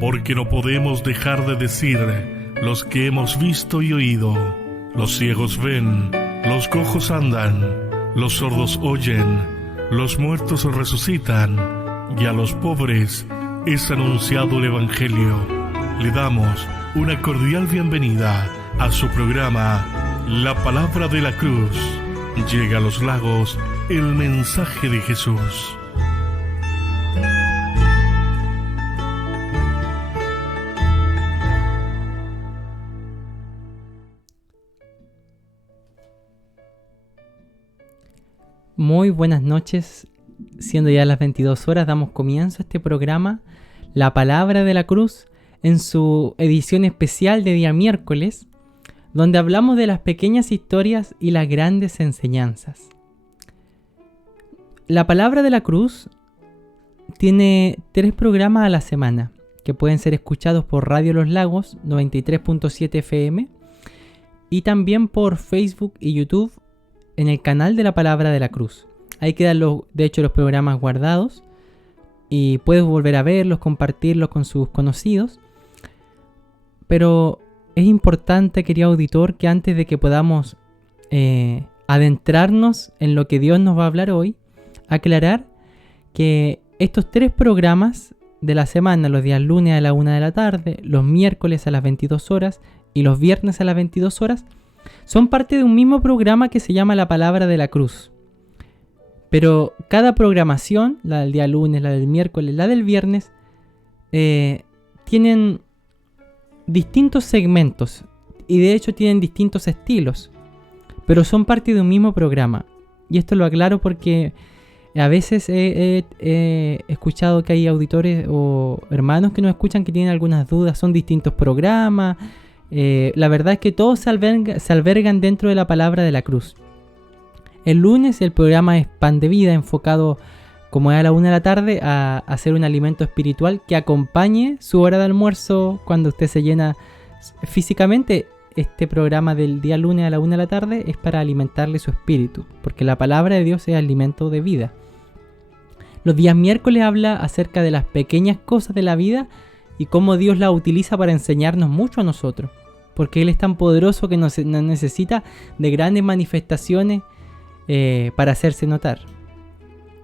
porque no podemos dejar de decir los que hemos visto y oído. Los ciegos ven, los cojos andan, los sordos oyen, los muertos resucitan, y a los pobres es anunciado el Evangelio. Le damos una cordial bienvenida a su programa La Palabra de la Cruz. Llega a los lagos el mensaje de Jesús. Muy buenas noches, siendo ya las 22 horas, damos comienzo a este programa, La Palabra de la Cruz, en su edición especial de día miércoles, donde hablamos de las pequeñas historias y las grandes enseñanzas. La Palabra de la Cruz tiene 3 programas a la semana, que pueden ser escuchados por Radio Los Lagos 93.7 FM y también por Facebook y YouTube en el canal de la Palabra de la Cruz. Ahí quedan los programas guardados y puedes volver a verlos, compartirlos con sus conocidos. Pero es importante, querido auditor, que antes de que podamos adentrarnos en lo que Dios nos va a hablar hoy, aclarar que estos 3 programas de la semana, los días lunes a la 1 de la tarde, los miércoles a las 22 horas y los viernes a las 22 horas, son parte de un mismo programa que se llama La Palabra de la Cruz. Pero cada programación, la del día lunes, la del miércoles, la del viernes, tienen distintos segmentos y de hecho tienen distintos estilos, pero son parte de un mismo programa. Y esto lo aclaro porque a veces he escuchado que hay auditores o hermanos que nos escuchan que tienen algunas dudas, son distintos programas. La verdad es que todos se albergan dentro de la Palabra de la Cruz. El lunes el programa es Pan de Vida, enfocado, como es a la 1 de la tarde, a hacer un alimento espiritual que acompañe su hora de almuerzo cuando usted se llena físicamente. Este programa del día lunes a la 1 de la tarde es para alimentarle su espíritu, porque la Palabra de Dios es alimento de vida. Los días miércoles habla acerca de las pequeñas cosas de la vida y cómo Dios la utiliza para enseñarnos mucho a nosotros, porque Él es tan poderoso que nos necesita de grandes manifestaciones para hacerse notar.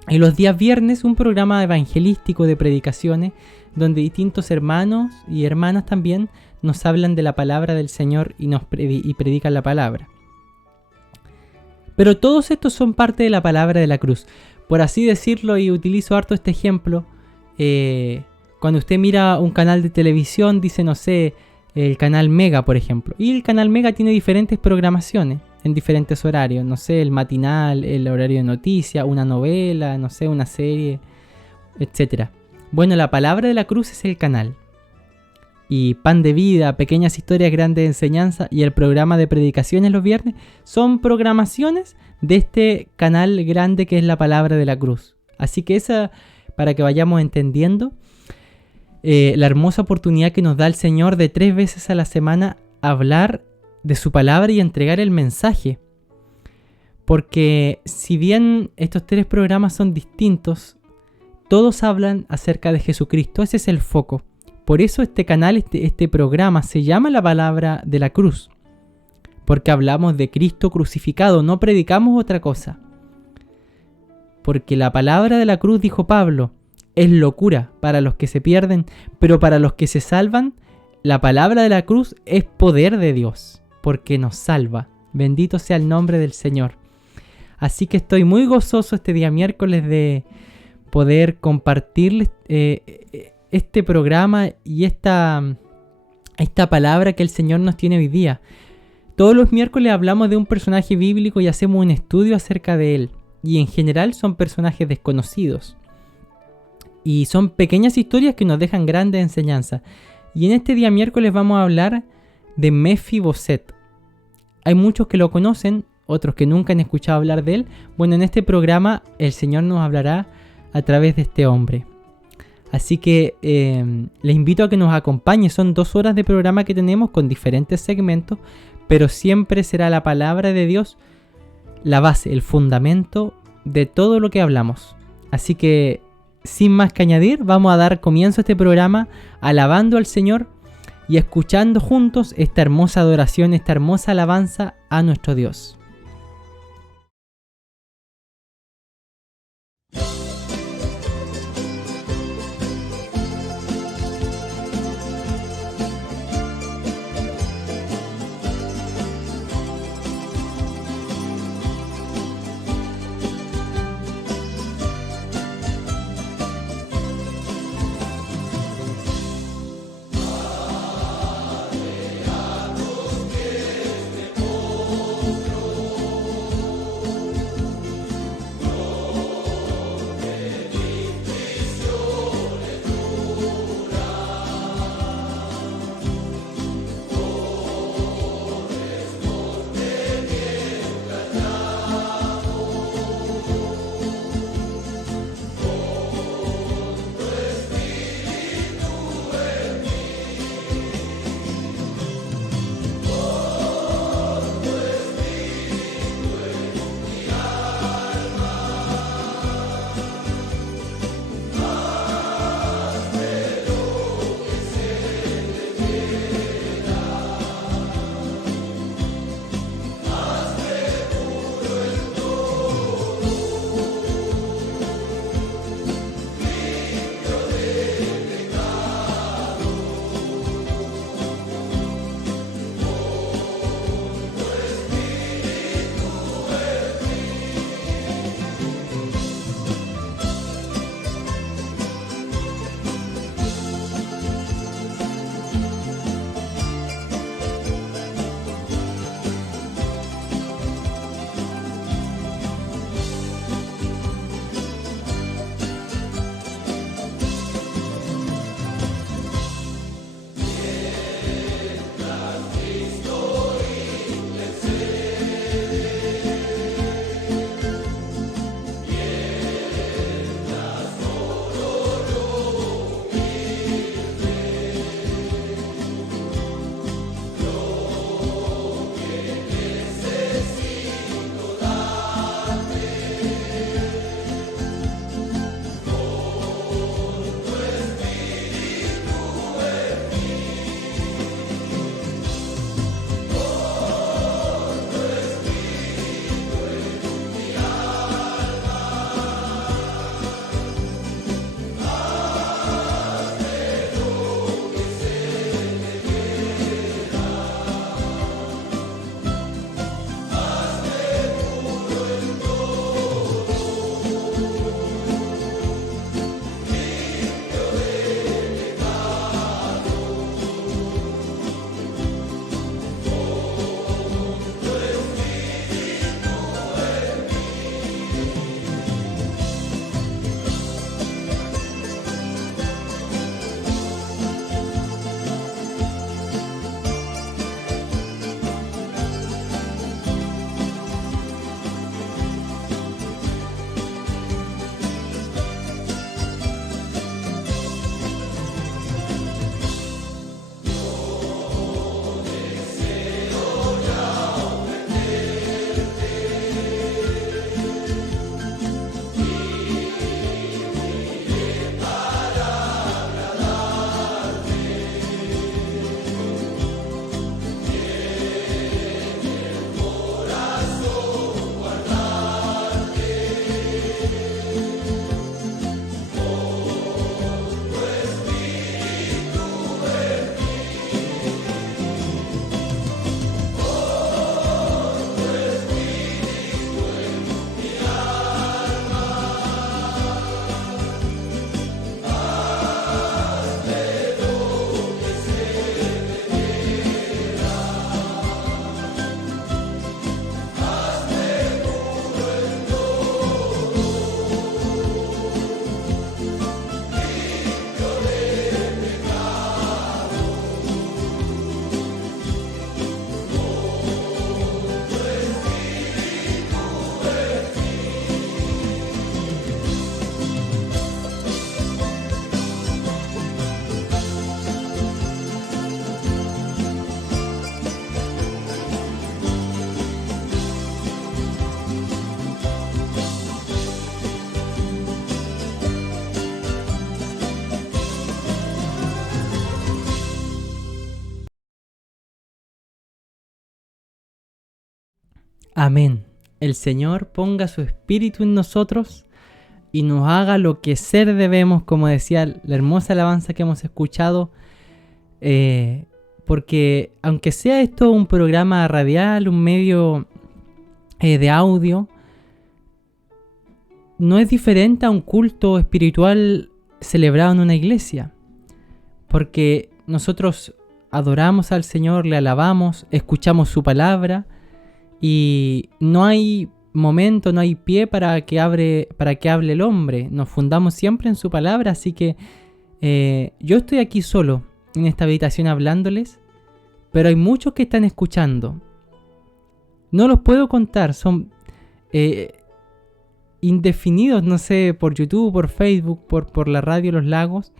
Y los días viernes un programa evangelístico de predicaciones, donde distintos hermanos y hermanas también nos hablan de la palabra del Señor y predican la palabra. Pero todos estos son parte de la Palabra de la Cruz. Por así decirlo, y utilizo harto este ejemplo, cuando usted mira un canal de televisión, dice, no sé, el canal Mega, por ejemplo. Y el canal Mega tiene diferentes programaciones en diferentes horarios. No sé, el matinal, el horario de noticias, una novela, no sé, una serie, etc. Bueno, la Palabra de la Cruz es el canal. Y Pan de Vida, Pequeñas Historias, Grandes Enseñanzas y el programa de predicaciones los viernes son programaciones de este canal grande que es la Palabra de la Cruz. Así que esa, para que vayamos entendiendo la hermosa oportunidad que nos da el Señor de 3 veces a la semana hablar de su palabra y entregar el mensaje. Porque si bien estos 3 programas son distintos, todos hablan acerca de Jesucristo. Ese es el foco. Por eso este canal, este programa se llama La Palabra de la Cruz. Porque hablamos de Cristo crucificado, no predicamos otra cosa. Porque la palabra de la cruz, dijo Pablo, es locura para los que se pierden, pero para los que se salvan, la palabra de la cruz es poder de Dios, porque nos salva. Bendito sea el nombre del Señor. Así que estoy muy gozoso este día miércoles de poder compartirles este programa y esta palabra que el Señor nos tiene hoy día. Todos los miércoles hablamos de un personaje bíblico y hacemos un estudio acerca de él. Y en general son personajes desconocidos. Y son pequeñas historias que nos dejan grandes enseñanzas. Y en este día miércoles vamos a hablar de Mefiboset. Hay muchos que lo conocen, otros que nunca han escuchado hablar de él. Bueno, en este programa el Señor nos hablará a través de este hombre. Así que les invito a que nos acompañe. Son 2 horas de programa que tenemos con diferentes segmentos, pero siempre será la palabra de Dios la base, el fundamento de todo lo que hablamos. Así que sin más que añadir, vamos a dar comienzo a este programa alabando al Señor y escuchando juntos esta hermosa adoración, esta hermosa alabanza a nuestro Dios. Aleluya. Amén. El Señor ponga su espíritu en nosotros y nos haga lo que ser debemos, como decía la hermosa alabanza que hemos escuchado, porque aunque sea esto un programa radial, un medio de audio, no es diferente a un culto espiritual celebrado en una iglesia, porque nosotros adoramos al Señor, le alabamos, escuchamos su palabra y no hay momento, no hay pie para que hable el hombre. Nos fundamos siempre en su palabra, así que yo estoy aquí solo en esta habitación hablándoles, pero hay muchos que están escuchando. No los puedo contar, son indefinidos, no sé, por YouTube, por Facebook, por la radio Los Lagos.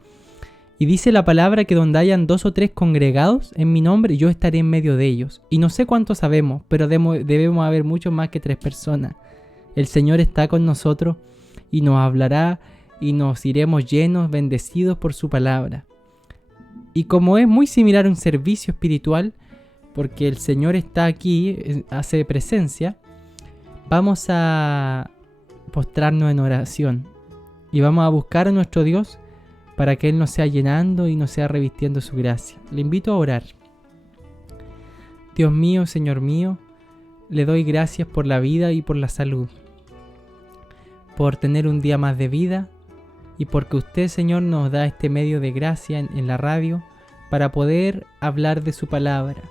Y dice la palabra que donde hayan 2 o 3 congregados en mi nombre, yo estaré en medio de ellos. Y no sé cuántos sabemos, pero debemos haber mucho más que 3 personas. El Señor está con nosotros y nos hablará y nos iremos llenos, bendecidos por su palabra. Y como es muy similar a un servicio espiritual, porque el Señor está aquí, hace presencia, vamos a postrarnos en oración y vamos a buscar a nuestro Dios para que Él nos sea llenando y nos sea revistiendo su gracia. Le invito a orar. Dios mío, Señor mío, le doy gracias por la vida y por la salud, por tener un día más de vida y porque usted, Señor, nos da este medio de gracia en la radio para poder hablar de su palabra.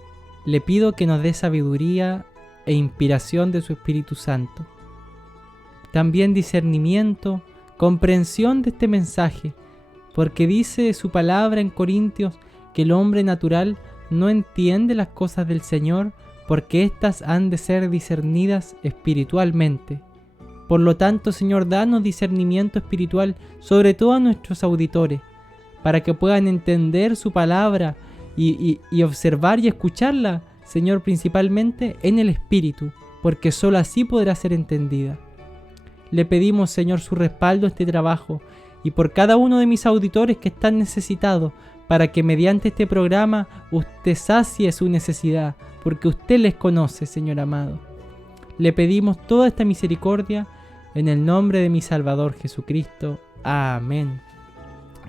Le pido que nos dé sabiduría e inspiración de su Espíritu Santo. También discernimiento, comprensión de este mensaje, porque dice su palabra en Corintios que el hombre natural no entiende las cosas del Señor porque éstas han de ser discernidas espiritualmente. Por lo tanto, Señor, danos discernimiento espiritual, sobre todo a nuestros auditores, para que puedan entender su palabra y observar y escucharla, Señor, principalmente en el Espíritu, porque sólo así podrá ser entendida. Le pedimos, Señor, su respaldo a este trabajo y por cada uno de mis auditores que están necesitados, para que mediante este programa usted sacie su necesidad, porque usted les conoce, Señor amado. Le pedimos toda esta misericordia en el nombre de mi Salvador Jesucristo. Amén.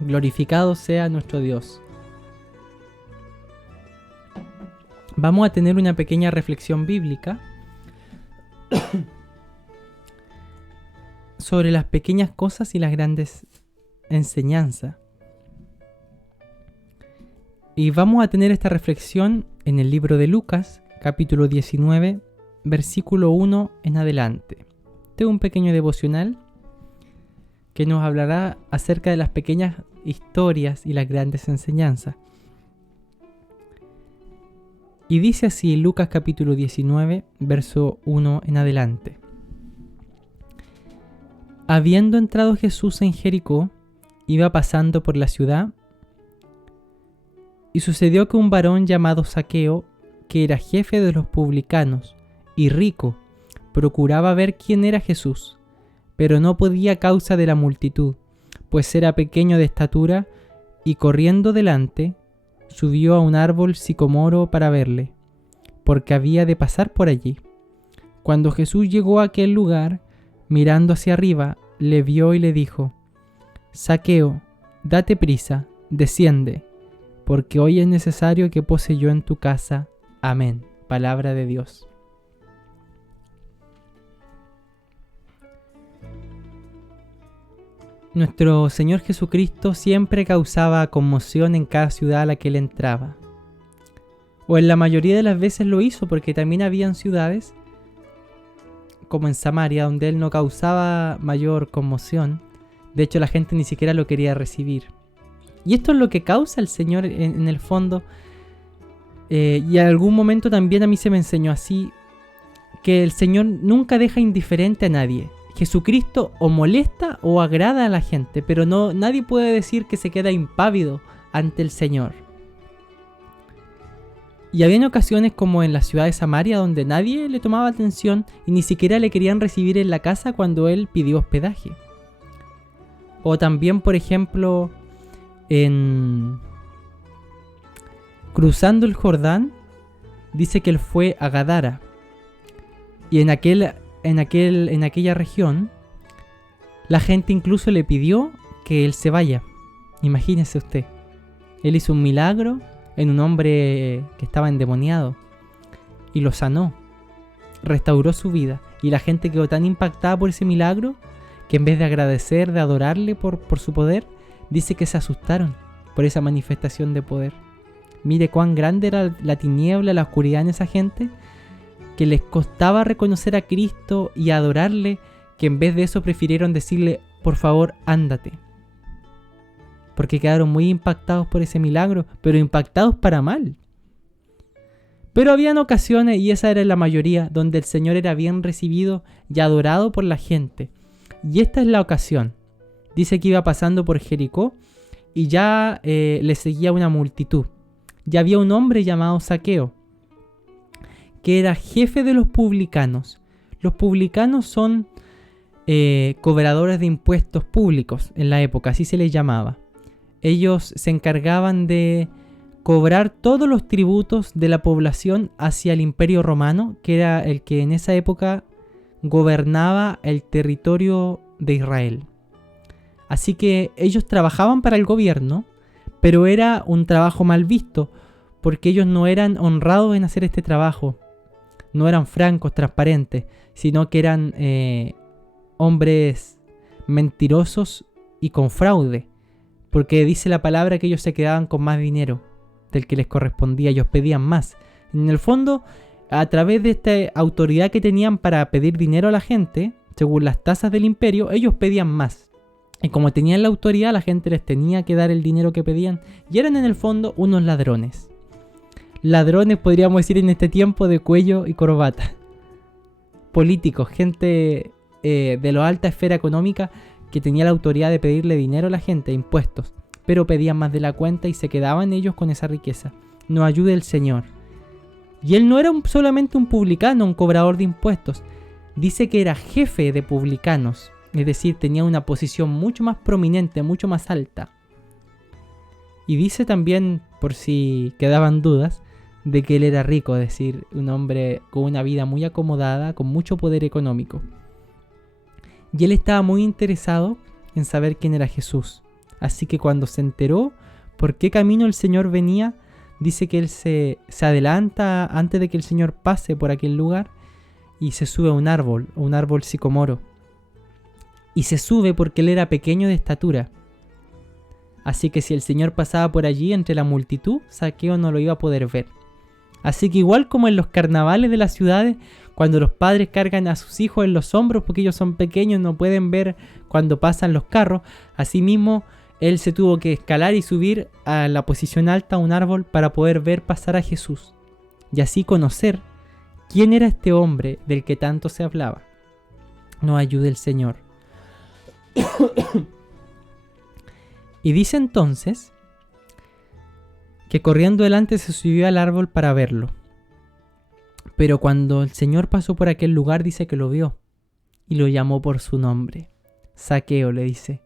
Glorificado sea nuestro Dios. Vamos a tener una pequeña reflexión bíblica sobre las pequeñas cosas y las grandes enseñanzas. Y vamos a tener esta reflexión en el libro de Lucas, capítulo 19, versículo 1 en adelante. Tengo un pequeño devocional que nos hablará acerca de las pequeñas historias y las grandes enseñanzas. Y dice así Lucas capítulo 19, verso 1 en adelante. Habiendo entrado Jesús en Jericó, iba pasando por la ciudad, y sucedió que un varón llamado Zaqueo, que era jefe de los publicanos y rico, procuraba ver quién era Jesús, pero no podía a causa de la multitud, pues era pequeño de estatura, y corriendo delante, subió a un árbol sicomoro para verle, porque había de pasar por allí. Cuando Jesús llegó a aquel lugar, mirando hacia arriba, le vio y le dijo: Zaqueo, date prisa, desciende, porque hoy es necesario que pose yo en tu casa. Amén. Palabra de Dios. Nuestro Señor Jesucristo siempre causaba conmoción en cada ciudad a la que Él entraba. O en la mayoría de las veces lo hizo, porque también habían ciudades, como en Samaria, donde Él no causaba mayor conmoción. De hecho, la gente ni siquiera lo quería recibir. Y esto es lo que causa el Señor en el fondo. Y en algún momento también a mí se me enseñó así, que el Señor nunca deja indiferente a nadie. Jesucristo o molesta o agrada a la gente, pero nadie puede decir que se queda impávido ante el Señor. Y había ocasiones como en la ciudad de Samaria donde nadie le tomaba atención y ni siquiera le querían recibir en la casa cuando él pidió hospedaje. O también, por ejemplo, cruzando el Jordán, dice que él fue a Gadara. Y en aquella región, la gente incluso le pidió que él se vaya. Imagínese usted. Él hizo un milagro en un hombre que estaba endemoniado y lo sanó, restauró su vida. Y la gente quedó tan impactada por ese milagro que en vez de agradecer, de adorarle por su poder, dice que se asustaron por esa manifestación de poder. Mire cuán grande era la tiniebla, la oscuridad en esa gente, que les costaba reconocer a Cristo y adorarle, que en vez de eso prefirieron decirle, por favor, ándate. Porque quedaron muy impactados por ese milagro, pero impactados para mal. Pero habían ocasiones, y esa era la mayoría, donde el Señor era bien recibido y adorado por la gente. Y esta es la ocasión. Dice que iba pasando por Jericó y ya le seguía una multitud. Ya había un hombre llamado Zaqueo, que era jefe de los publicanos. Los publicanos son cobradores de impuestos públicos en la época, así se les llamaba. Ellos se encargaban de cobrar todos los tributos de la población hacia el Imperio Romano, que era el que en esa época gobernaba el territorio de Israel. Así que ellos trabajaban para el gobierno, pero era un trabajo mal visto, porque ellos no eran honrados en hacer este trabajo. No eran francos, transparentes, sino que eran hombres mentirosos y con fraude, porque dice la palabra que ellos se quedaban con más dinero del que les correspondía, ellos pedían más. En el fondo, a través de esta autoridad que tenían para pedir dinero a la gente, según las tasas del imperio, ellos pedían más. Y como tenían la autoridad, la gente les tenía que dar el dinero que pedían, y eran en el fondo unos ladrones. Ladrones, podríamos decir en este tiempo, de cuello y corbata. Políticos, gente de la alta esfera económica que tenía la autoridad de pedirle dinero a la gente, impuestos, pero pedían más de la cuenta y se quedaban ellos con esa riqueza. Nos ayude el Señor. Y él no era solamente un publicano, un cobrador de impuestos. Dice que era jefe de publicanos, es decir, tenía una posición mucho más prominente, mucho más alta. Y dice también, por si quedaban dudas, de que él era rico, es decir, un hombre con una vida muy acomodada, con mucho poder económico. Y él estaba muy interesado en saber quién era Jesús. Así que cuando se enteró por qué camino el Señor venía, dice que él se adelanta antes de que el Señor pase por aquel lugar y se sube a un árbol sicomoro. Y se sube porque él era pequeño de estatura. Así que si el Señor pasaba por allí entre la multitud, Zaqueo no lo iba a poder ver. Así que igual como en los carnavales de las ciudades, cuando los padres cargan a sus hijos en los hombros porque ellos son pequeños, no pueden ver cuando pasan los carros, asimismo él se tuvo que escalar y subir a la posición alta a un árbol para poder ver pasar a Jesús y así conocer quién era este hombre del que tanto se hablaba. Nos ayude el Señor. Y dice entonces que corriendo delante se subió al árbol para verlo. Pero cuando el Señor pasó por aquel lugar, dice que lo vio y lo llamó por su nombre. Zaqueo, le dice.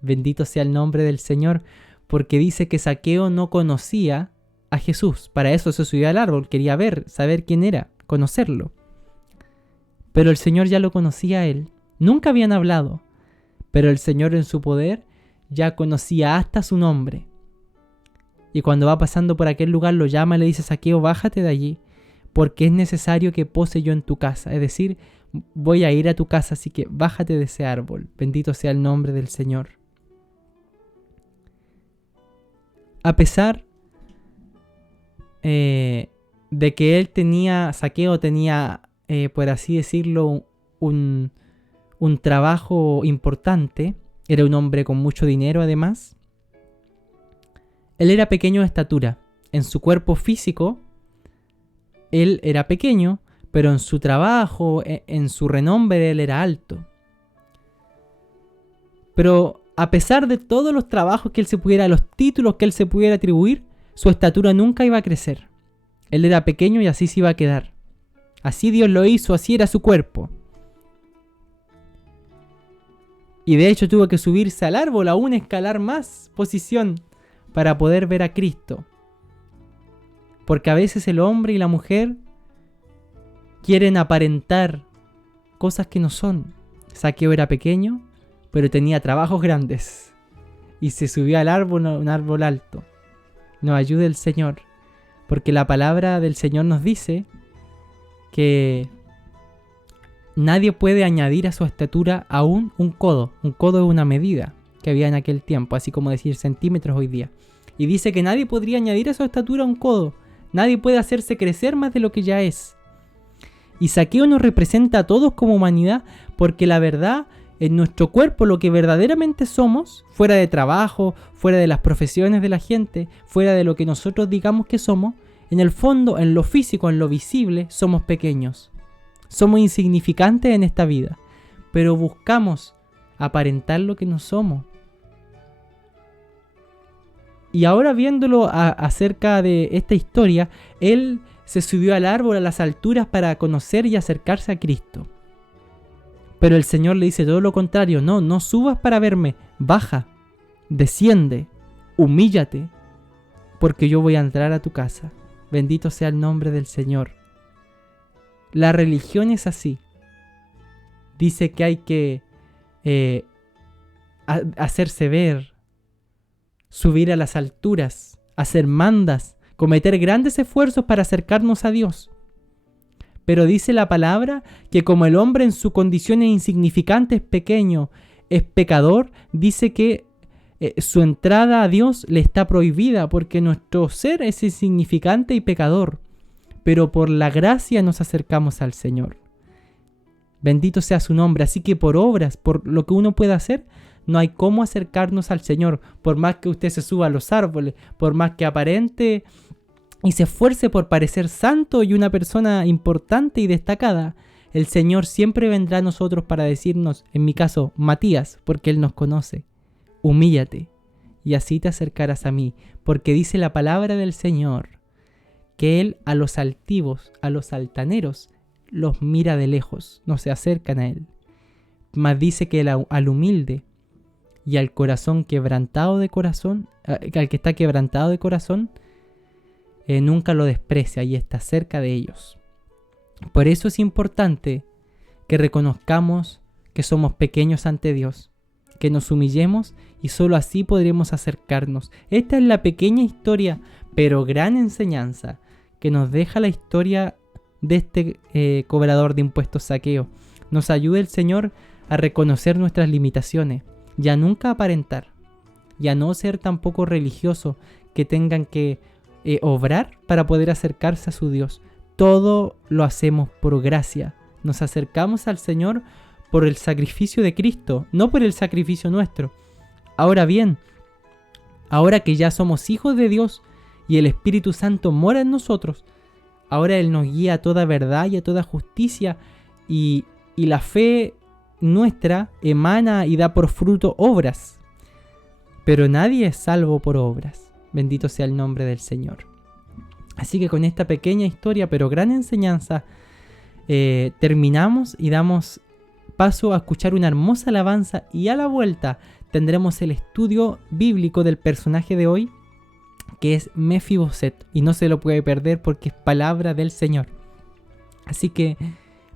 Bendito sea el nombre del Señor, porque dice que Zaqueo no conocía a Jesús. Para eso se subió al árbol, quería saber quién era, conocerlo. Pero el Señor ya lo conocía a él. Nunca habían hablado, pero el Señor en su poder ya conocía hasta su nombre. Y cuando va pasando por aquel lugar lo llama y le dice: Zaqueo, bájate de allí, porque es necesario que pose yo en tu casa. Es decir, voy a ir a tu casa, así que bájate de ese árbol. Bendito sea el nombre del Señor. A pesar de que Zaqueo tenía, por así decirlo, un trabajo importante, era un hombre con mucho dinero además, él era pequeño de estatura. En su cuerpo físico, él era pequeño, pero en su trabajo, en su renombre, él era alto. Pero a pesar de todos los trabajos que él se pudiera, los títulos que él se pudiera atribuir, su estatura nunca iba a crecer. Él era pequeño y así se iba a quedar. Así Dios lo hizo, así era su cuerpo. Y de hecho tuvo que subirse al árbol, aún escalar más posición para poder ver a Cristo. Porque a veces el hombre y la mujer quieren aparentar cosas que no son. Zaqueo era pequeño, pero tenía trabajos grandes. Y se subió al árbol, un árbol alto. Nos ayude el Señor, porque la palabra del Señor nos dice que nadie puede añadir a su estatura aún un codo. Un codo es una medida que había en aquel tiempo, así como decir centímetros hoy día. Y dice que nadie podría añadir a su estatura un codo. Nadie puede hacerse crecer más de lo que ya es. Y Zaqueo nos representa a todos como humanidad, porque la verdad, en nuestro cuerpo, lo que verdaderamente somos, fuera de trabajo, fuera de las profesiones de la gente, fuera de lo que nosotros digamos que somos, en el fondo, en lo físico, en lo visible, somos pequeños. Somos insignificantes en esta vida, pero buscamos aparentar lo que no somos. Y ahora viéndolo acerca de esta historia, él se subió al árbol a las alturas para conocer y acercarse a Cristo. Pero el Señor le dice todo lo contrario: no subas para verme, baja, desciende, humíllate, porque yo voy a entrar a tu casa. Bendito sea el nombre del Señor. La religión es así. Dice que hay que hacerse ver, subir a las alturas, hacer mandas, cometer grandes esfuerzos para acercarnos a Dios. Pero dice la palabra que como el hombre en su condición es insignificante, es pequeño, es pecador, dice que su entrada a Dios le está prohibida porque nuestro ser es insignificante y pecador. Pero por la gracia nos acercamos al Señor. Bendito sea su nombre. Así que por obras, por lo que uno pueda hacer, no hay cómo acercarnos al Señor. Por más que usted se suba a los árboles, por más que aparente y se esfuerce por parecer santo y una persona importante y destacada, el Señor siempre vendrá a nosotros para decirnos, en mi caso, Matías, porque Él nos conoce: humíllate y así te acercarás a mí, porque dice la palabra del Señor que Él a los altivos, a los altaneros, los mira de lejos, no se acercan a Él. Mas dice que al humilde y al corazón quebrantado de corazón, al que está quebrantado de corazón, nunca lo desprecia y está cerca de ellos. Por eso es importante que reconozcamos que somos pequeños ante Dios, que nos humillemos y solo así podremos acercarnos. Esta es la pequeña historia, pero gran enseñanza que nos deja la historia de este cobrador de impuestos Zaqueo. Nos ayude el Señor a reconocer nuestras limitaciones y a nunca aparentar, y a no ser tampoco religioso que tengan que obrar para poder acercarse a su Dios. Todo lo hacemos por gracia. Nos acercamos al Señor por el sacrificio de Cristo, no por el sacrificio nuestro. Ahora bien, ahora que ya somos hijos de Dios y el Espíritu Santo mora en nosotros, ahora Él nos guía a toda verdad y a toda justicia, y la fe nuestra emana y da por fruto obras. Pero nadie es salvo por obras. Bendito sea el nombre del Señor. Así que con esta pequeña historia, pero gran enseñanza, terminamos y damos paso a escuchar una hermosa alabanza, y a la vuelta tendremos el estudio bíblico del personaje de hoy, que es Mefiboset, y no se lo puede perder porque es palabra del Señor. Así que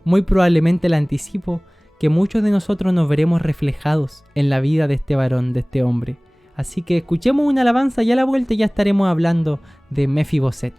muy probablemente le anticipo que muchos de nosotros nos veremos reflejados en la vida de este varón, de este hombre. Así que escuchemos una alabanza y a la vuelta ya estaremos hablando de Mefiboset.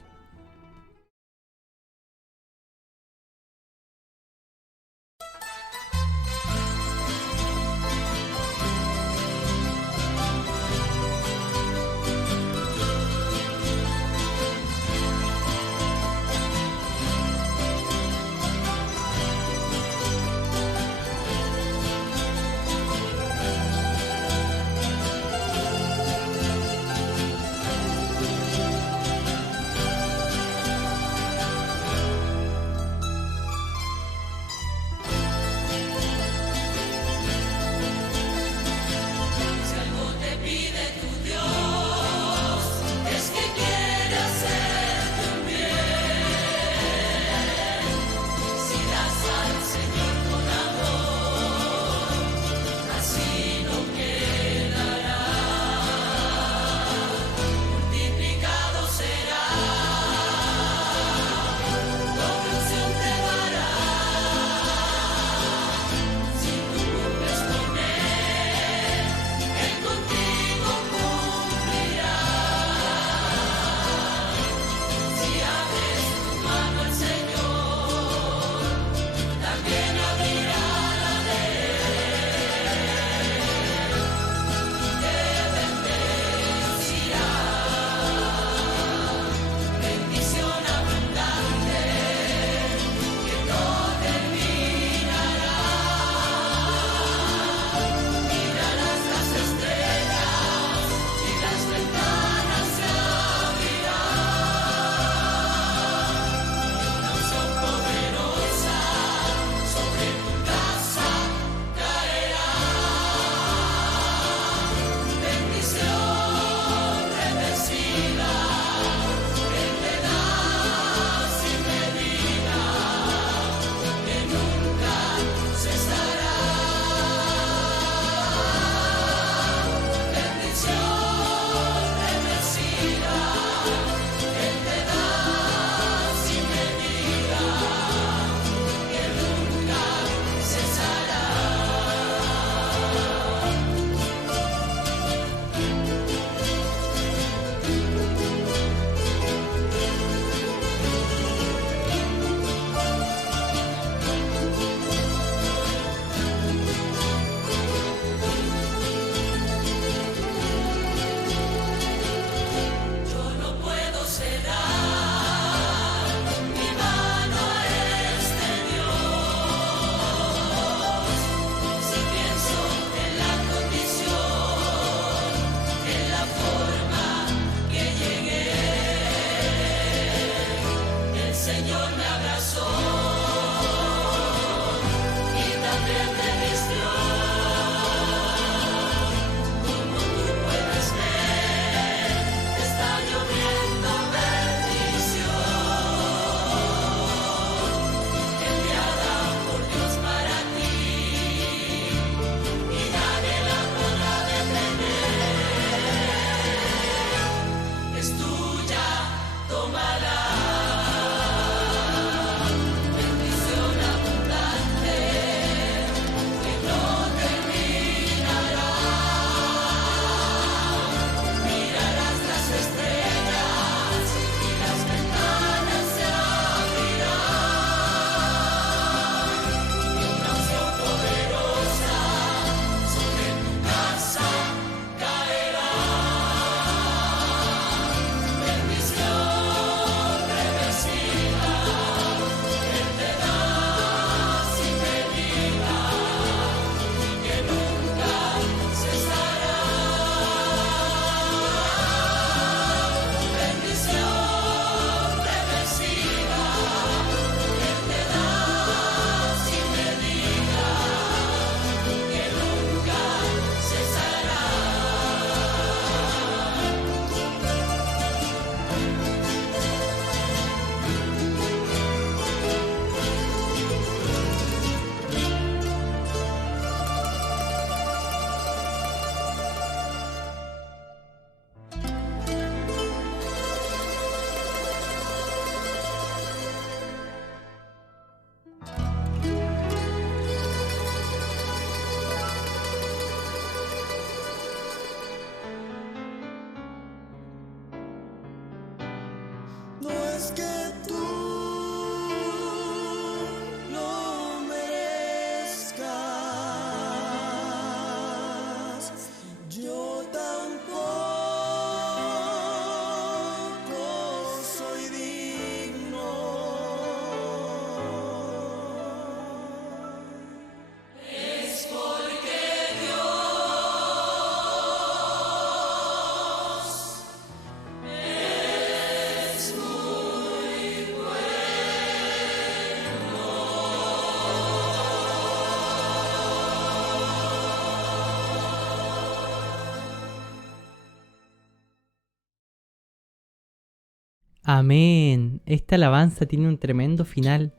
Amén. Esta alabanza tiene un tremendo final.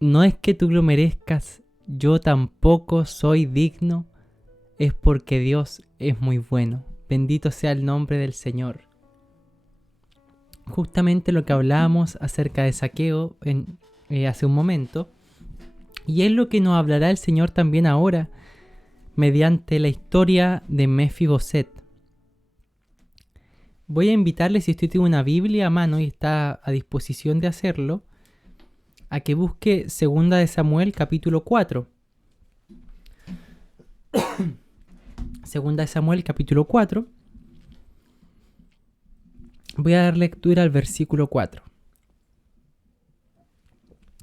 No es que tú lo merezcas, yo tampoco soy digno, es porque Dios es muy bueno. Bendito sea el nombre del Señor. Justamente lo que hablábamos acerca de Zaqueo hace un momento, y es lo que nos hablará el Señor también ahora, mediante la historia de Mefiboset. Voy a invitarle, si usted tiene una Biblia a mano y está a disposición de hacerlo, a que busque 2 de Samuel capítulo 4. 2 de Samuel capítulo 4. Voy a dar lectura al versículo 4.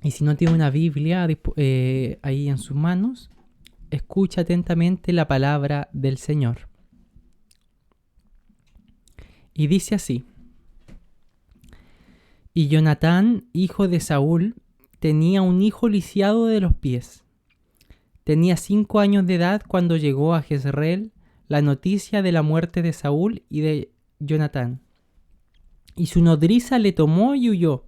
Y si no tiene una Biblia ahí en sus manos, escucha atentamente la palabra del Señor. Y dice así: Y Jonatán, hijo de Saúl, tenía un hijo lisiado de los pies. Tenía 5 años de edad cuando llegó a Jezreel la noticia de la muerte de Saúl y de Jonatán. Y su nodriza le tomó y huyó.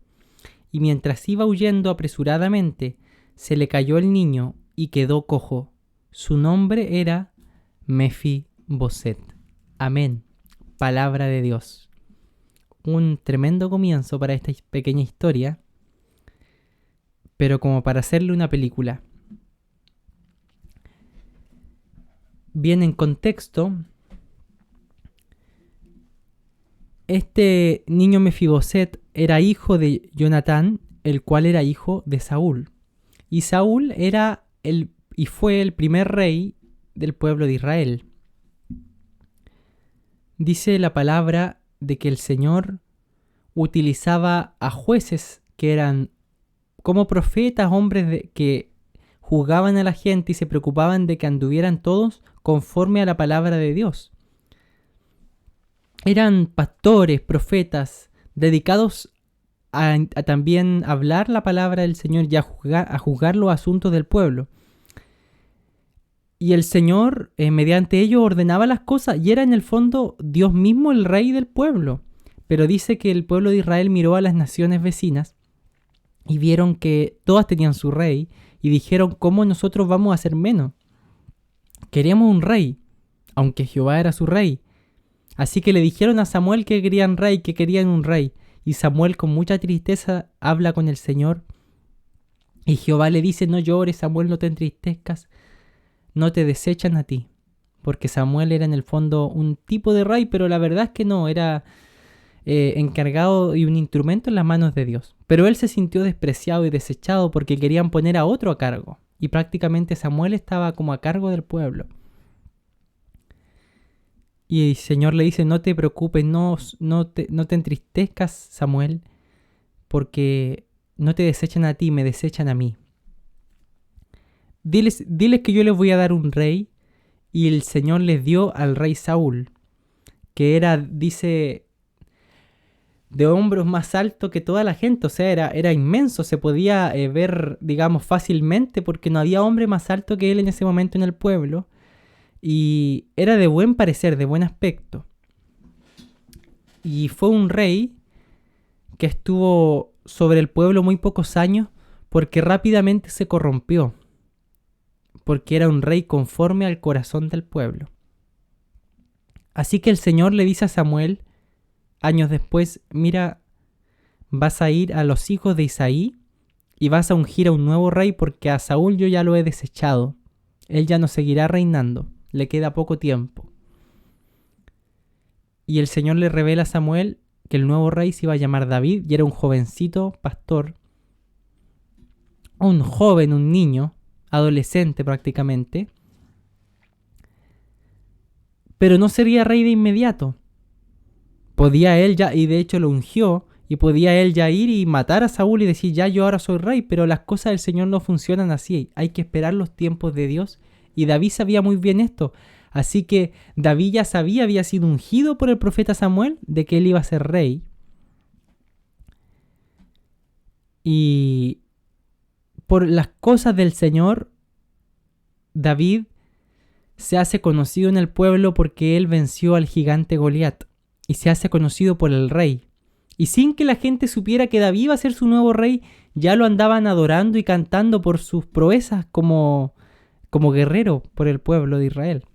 Y mientras iba huyendo apresuradamente, se le cayó el niño y quedó cojo. Su nombre era Mefiboset. Amén. Palabra de Dios. Un tremendo comienzo para esta pequeña historia, pero como para hacerle una película. Bien, en contexto, este niño Mefiboset era hijo de Jonatán, el cual era hijo de Saúl. Y Saúl fue el primer rey del pueblo de Israel. Dice la palabra de que el Señor utilizaba a jueces que eran como profetas, hombres que juzgaban a la gente y se preocupaban de que anduvieran todos conforme a la palabra de Dios. Eran pastores, profetas, dedicados a también hablar la palabra del Señor y a juzgar los asuntos del pueblo. Y el Señor, mediante ellos, ordenaba las cosas y era en el fondo Dios mismo el rey del pueblo. Pero dice que el pueblo de Israel miró a las naciones vecinas y vieron que todas tenían su rey y dijeron: ¿cómo nosotros vamos a ser menos? Queríamos un rey, aunque Jehová era su rey. Así que le dijeron a Samuel que querían un rey. Y Samuel, con mucha tristeza, habla con el Señor. Y Jehová le dice: no llores, Samuel, no te entristezcas. No te desechan a ti. Porque Samuel era en el fondo un tipo de rey, pero la verdad es que no, era encargado y un instrumento en las manos de Dios. Pero él se sintió despreciado y desechado porque querían poner a otro a cargo. Y prácticamente Samuel estaba como a cargo del pueblo. Y el Señor le dice: no te preocupes, no te entristezcas, Samuel, porque no te desechan a ti, me desechan a mí. Diles que yo les voy a dar un rey. Y el Señor les dio al rey Saúl, que era, dice, de hombros más alto que toda la gente. O sea, era inmenso, se podía ver, digamos, fácilmente, porque no había hombre más alto que él en ese momento en el pueblo. Y era de buen parecer, de buen aspecto. Y fue un rey que estuvo sobre el pueblo muy pocos años, porque rápidamente se corrompió. Porque era un rey conforme al corazón del pueblo. Así que el Señor le dice a Samuel, años después: mira, vas a ir a los hijos de Isaí y vas a ungir a un nuevo rey, porque a Saúl yo ya lo he desechado. Él ya no seguirá reinando, le queda poco tiempo. Y el Señor le revela a Samuel que el nuevo rey se iba a llamar David, y era un jovencito pastor, un joven, un niño, adolescente prácticamente, pero no sería rey de inmediato. Podía él ya, y de hecho lo ungió, y podía él ya ir y matar a Saúl y decir: ya yo ahora soy rey, pero las cosas del Señor no funcionan así, hay que esperar los tiempos de Dios, y David sabía muy bien esto. Así que David ya sabía, había sido ungido por el profeta Samuel, de que él iba a ser rey. Y por las cosas del Señor, David se hace conocido en el pueblo porque él venció al gigante Goliat. Y se hace conocido por el rey. Y sin que la gente supiera que David iba a ser su nuevo rey, ya lo andaban adorando y cantando por sus proezas como guerrero por el pueblo de Israel.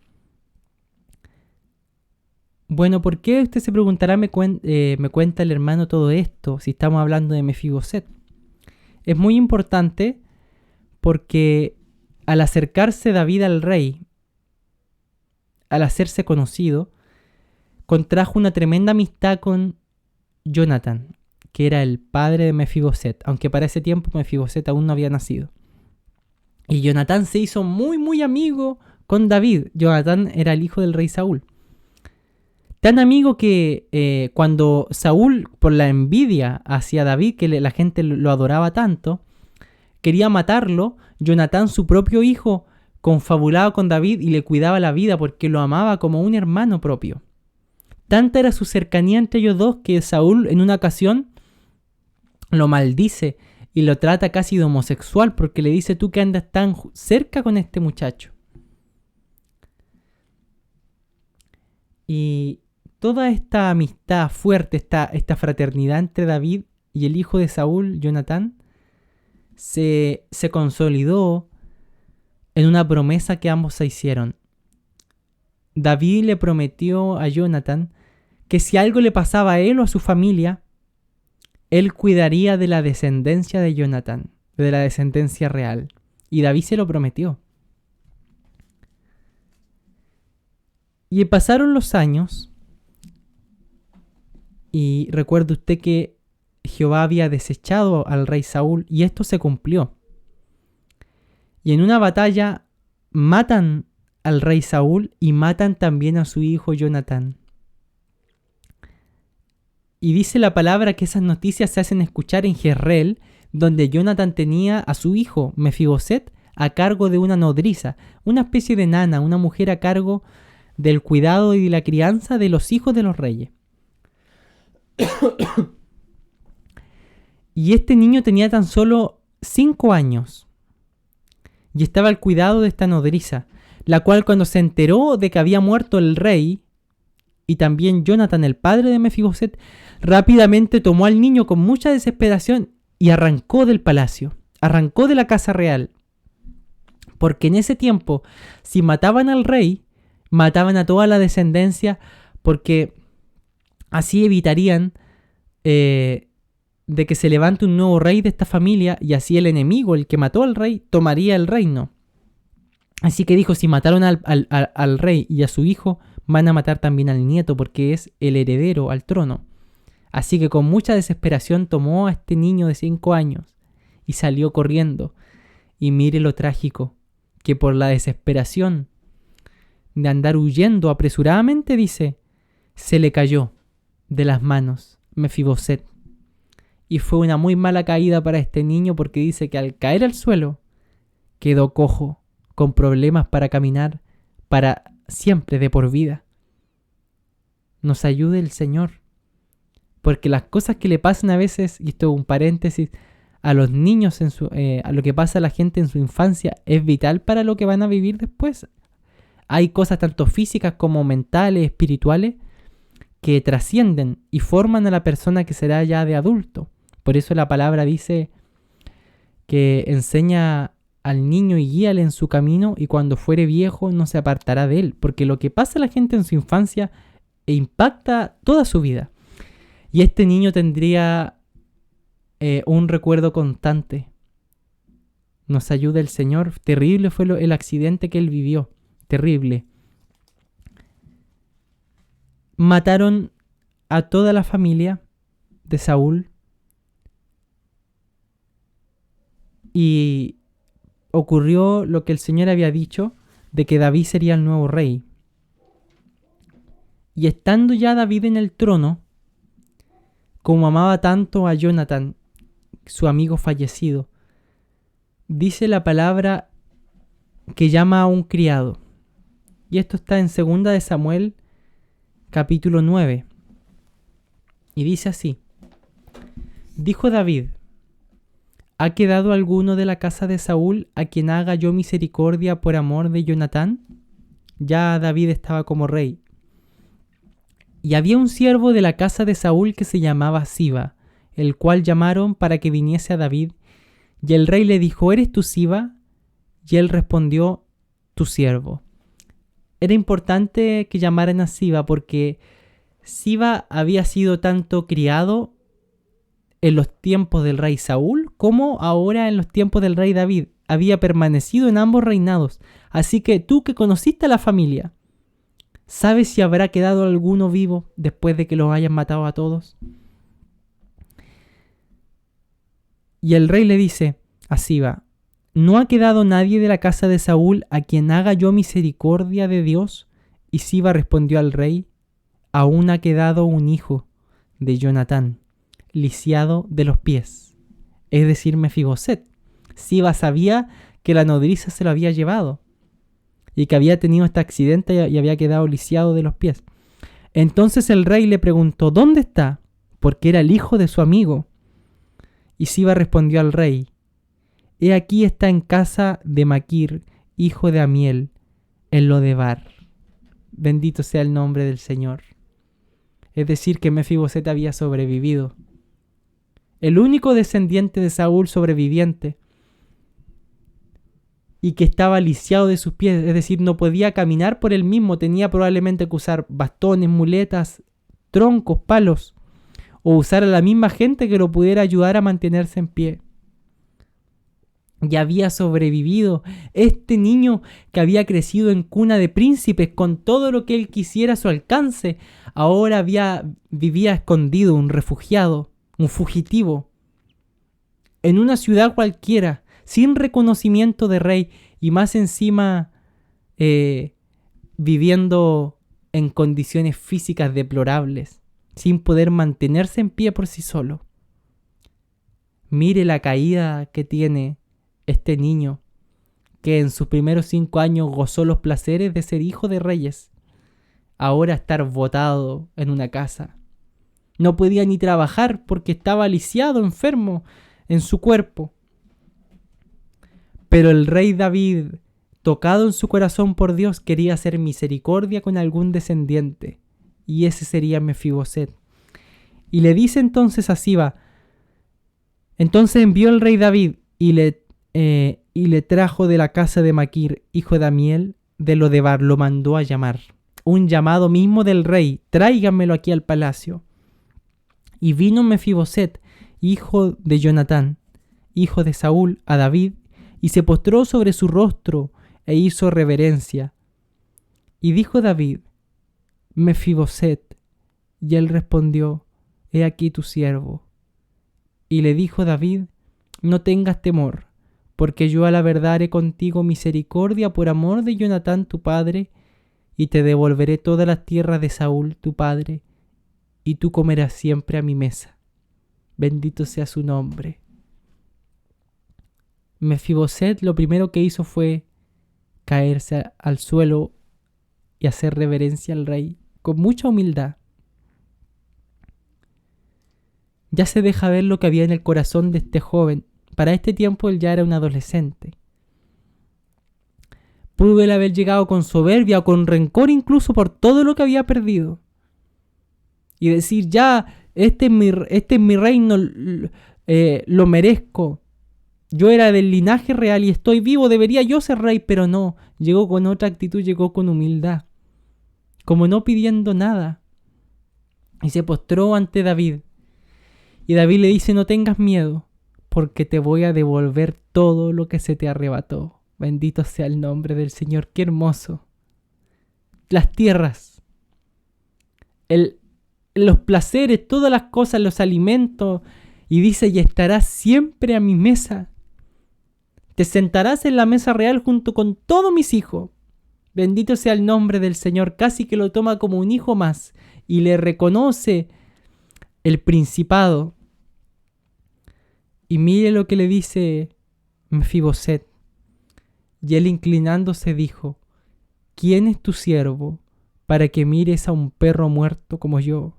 Bueno, ¿por qué usted se preguntará me cuenta el hermano todo esto si estamos hablando de Mefiboset? Es muy importante porque al acercarse David al rey, al hacerse conocido, contrajo una tremenda amistad con Jonathan, que era el padre de Mefiboset, aunque para ese tiempo Mefiboset aún no había nacido. Y Jonatán se hizo muy muy amigo con David. Jonatán era el hijo del rey Saúl. Tan amigo que cuando Saúl, por la envidia hacia David, que la gente lo adoraba tanto, quería matarlo, Jonatán, su propio hijo, confabulaba con David y le cuidaba la vida porque lo amaba como un hermano propio. Tanta era su cercanía entre ellos dos que Saúl en una ocasión lo maldice y lo trata casi de homosexual porque le dice: tú que andas tan cerca con este muchacho. Y toda esta amistad fuerte, esta fraternidad entre David y el hijo de Saúl, Jonatán, se consolidó en una promesa que ambos se hicieron. David le prometió a Jonatán que si algo le pasaba a él o a su familia, él cuidaría de la descendencia de Jonatán, de la descendencia real. Y David se lo prometió. Y pasaron los años, y recuerde usted que Jehová había desechado al rey Saúl, y esto se cumplió. Y en una batalla matan al rey Saúl y matan también a su hijo Jonatán. Y dice la palabra que esas noticias se hacen escuchar en Jezreel, donde Jonatán tenía a su hijo Mefiboset a cargo de una nodriza, una especie de nana, una mujer a cargo del cuidado y de la crianza de los hijos de los reyes. Y este niño tenía tan solo 5 años y estaba al cuidado de esta nodriza, la cual cuando se enteró de que había muerto el rey y también Jonatán, el padre de Mefiboset, rápidamente tomó al niño con mucha desesperación y arrancó del palacio, arrancó de la casa real. Porque en ese tiempo, si mataban al rey, mataban a toda la descendencia, porque así evitarían de que se levante un nuevo rey de esta familia, y así el enemigo, el que mató al rey, tomaría el reino. Así que dijo: si mataron al rey y a su hijo, van a matar también al nieto, porque es el heredero al trono. Así que con mucha desesperación tomó a este niño de 5 años y salió corriendo. Y mire lo trágico, que por la desesperación de andar huyendo apresuradamente, dice, se le cayó de las manos Mefiboset. Y fue una muy mala caída para este niño, porque dice que al caer al suelo quedó cojo, con problemas para caminar para siempre, de por vida. Nos ayude el Señor, porque las cosas que le pasan a veces, y esto es un paréntesis, a los niños, a lo que pasa a la gente en su infancia, es vital para lo que van a vivir después. Hay cosas tanto físicas como mentales, espirituales, que trascienden y forman a la persona que será ya de adulto. Por eso la palabra dice que enseña al niño y guíale en su camino, y cuando fuere viejo no se apartará de él, porque lo que pasa a la gente en su infancia impacta toda su vida. Y este niño tendría un recuerdo constante. Nos ayuda el Señor. Terrible fue el accidente que él vivió. Terrible. Mataron a toda la familia de Saúl. Y ocurrió lo que el Señor había dicho, de que David sería el nuevo rey. Y estando ya David en el trono, como amaba tanto a Jonatán, su amigo fallecido, dice la palabra que llama a un criado. Y esto está en 2 de Samuel, capítulo 9. Y dice así: dijo David: ¿ha quedado alguno de la casa de Saúl a quien haga yo misericordia por amor de Jonatán? Ya David estaba como rey. Y había un siervo de la casa de Saúl que se llamaba Siba, el cual llamaron para que viniese a David. Y el rey le dijo: ¿Eres tú Siba? Y él respondió: tu siervo. Era importante que llamaran a Siba porque Siba había sido tanto criado en los tiempos del rey Saúl como ahora en los tiempos del rey David. Había permanecido en ambos reinados. Así que tú que conociste a la familia, ¿sabes si habrá quedado alguno vivo después de que los hayan matado a todos? Y el rey le dice a Siba: ¿no ha quedado nadie de la casa de Saúl a quien haga yo misericordia de Dios? Y Siba respondió al rey: aún ha quedado un hijo de Jonatán, lisiado de los pies, es decir, Mefiboset. Siba sabía que la nodriza se lo había llevado y que había tenido este accidente y había quedado lisiado de los pies. Entonces el rey le preguntó: ¿dónde está? Porque era el hijo de su amigo. Y Siba respondió al rey: he aquí está en casa de Maquir, hijo de Amiel, en Lodebar. Bendito sea el nombre del Señor. Es decir, que Mefiboset había sobrevivido. El único descendiente de Saúl sobreviviente. Y que estaba lisiado de sus pies, es decir, no podía caminar por él mismo. Tenía probablemente que usar bastones, muletas, troncos, palos. O usar a la misma gente que lo pudiera ayudar a mantenerse en pie. Y había sobrevivido. Este niño que había crecido en cuna de príncipes con todo lo que él quisiera a su alcance, ahora vivía escondido, un refugiado, un fugitivo, en una ciudad cualquiera, sin reconocimiento de rey y más encima viviendo en condiciones físicas deplorables, sin poder mantenerse en pie por sí solo. Mire la caída que tiene este niño, que en sus primeros 5 años gozó los placeres de ser hijo de reyes, ahora estar botado en una casa. No podía ni trabajar porque estaba lisiado, enfermo en su cuerpo. Pero el rey David, tocado en su corazón por Dios, quería hacer misericordia con algún descendiente, y ese sería Mefiboset. Y le dice entonces a Siba: entonces envió el rey David y le trajo de la casa de Maquir, hijo de Amiel, de Lodebar, lo mandó a llamar. Un llamado mismo del rey: tráiganmelo aquí al palacio. Y vino Mefiboset, hijo de Jonatán, hijo de Saúl, a David, y se postró sobre su rostro e hizo reverencia. Y dijo David: Mefiboset. Y él respondió: he aquí tu siervo. Y le dijo David: no tengas temor, porque yo a la verdad haré contigo misericordia por amor de Jonatán tu padre, y te devolveré todas las tierras de Saúl tu padre, y tú comerás siempre a mi mesa. Bendito sea su nombre. Mefiboset lo primero que hizo fue caerse al suelo y hacer reverencia al rey con mucha humildad. Ya se deja ver lo que había en el corazón de este joven. Para este tiempo él ya era un adolescente. Pudo él haber llegado con soberbia o con rencor incluso por todo lo que había perdido. Y decir: ya, este es mi reino, lo merezco. Yo era del linaje real y estoy vivo, debería yo ser rey, pero no. Llegó con otra actitud, llegó con humildad, como no pidiendo nada. Y se postró ante David. Y David le dice: no tengas miedo, porque te voy a devolver todo lo que se te arrebató. Bendito sea el nombre del Señor, qué hermoso. Las tierras, los placeres, todas las cosas, los alimentos. Y dice: y estarás siempre a mi mesa. Te sentarás en la mesa real junto con todos mis hijos. Bendito sea el nombre del Señor. Casi que lo toma como un hijo más y le reconoce el principado. Y mire lo que le dice Mefiboset. Y él, inclinándose, dijo: ¿quién es tu siervo para que mires a un perro muerto como yo?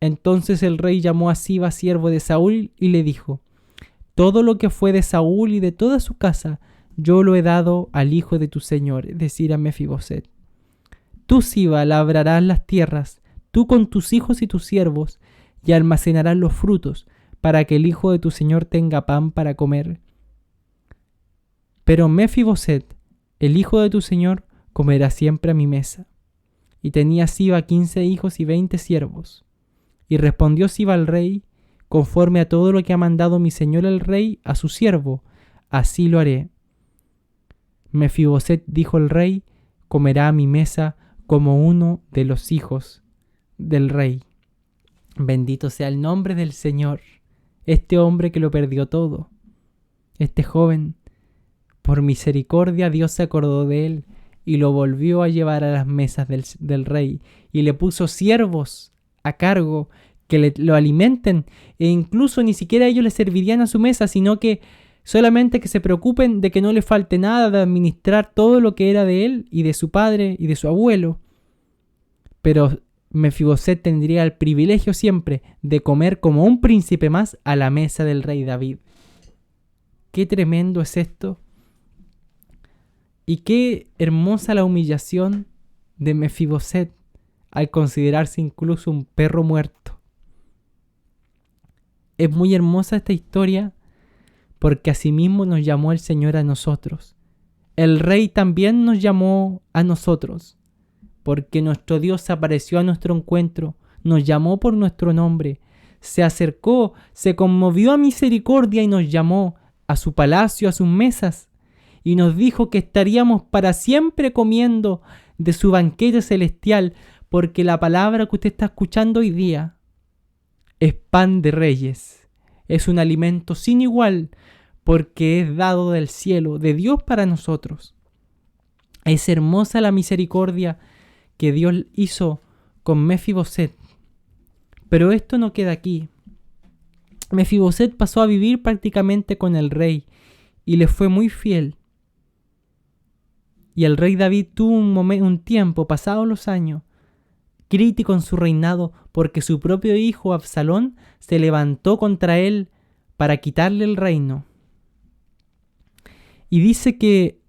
Entonces el rey llamó a Siba, siervo de Saúl, y le dijo: todo lo que fue de Saúl y de toda su casa, yo lo he dado al hijo de tu señor, es decir, a Mefiboset. Tú, Siba, labrarás las tierras, tú con tus hijos y tus siervos, y almacenarás los frutos, para que el hijo de tu señor tenga pan para comer. Pero Mefiboset, el hijo de tu señor, comerá siempre a mi mesa. Y tenía Siba 15 hijos y 20 siervos. Y respondió Siba al rey: conforme a todo lo que ha mandado mi señor el rey a su siervo, así lo haré. Mefiboset, dijo el rey, comerá a mi mesa como uno de los hijos del rey. Bendito sea el nombre del Señor. Este hombre que lo perdió todo, este joven, por misericordia Dios se acordó de él y lo volvió a llevar a las mesas del rey y le puso siervos a cargo que lo alimenten, e incluso ni siquiera ellos le servirían a su mesa, sino que solamente que se preocupen de que no le falte nada, de administrar todo lo que era de él y de su padre y de su abuelo. Pero Mefiboset tendría el privilegio siempre de comer como un príncipe más a la mesa del rey David. Qué tremendo es esto. Y qué hermosa la humillación de Mefiboset al considerarse incluso un perro muerto. Es muy hermosa esta historia porque asimismo nos llamó el Señor a nosotros. El Rey también nos llamó a nosotros, porque nuestro Dios se apareció a nuestro encuentro, nos llamó por nuestro nombre, se acercó, se conmovió a misericordia y nos llamó a su palacio, a sus mesas, y nos dijo que estaríamos para siempre comiendo de su banquete celestial, porque la palabra que usted está escuchando hoy día es pan de reyes, es un alimento sin igual, porque es dado del cielo, de Dios para nosotros. Es hermosa la misericordia que Dios hizo con Mefiboset. Pero esto no queda aquí. Mefiboset pasó a vivir prácticamente con el rey y le fue muy fiel. Y el rey David tuvo un tiempo, pasados los años, crítico en su reinado, porque su propio hijo Absalón se levantó contra él para quitarle el reino. Y dice que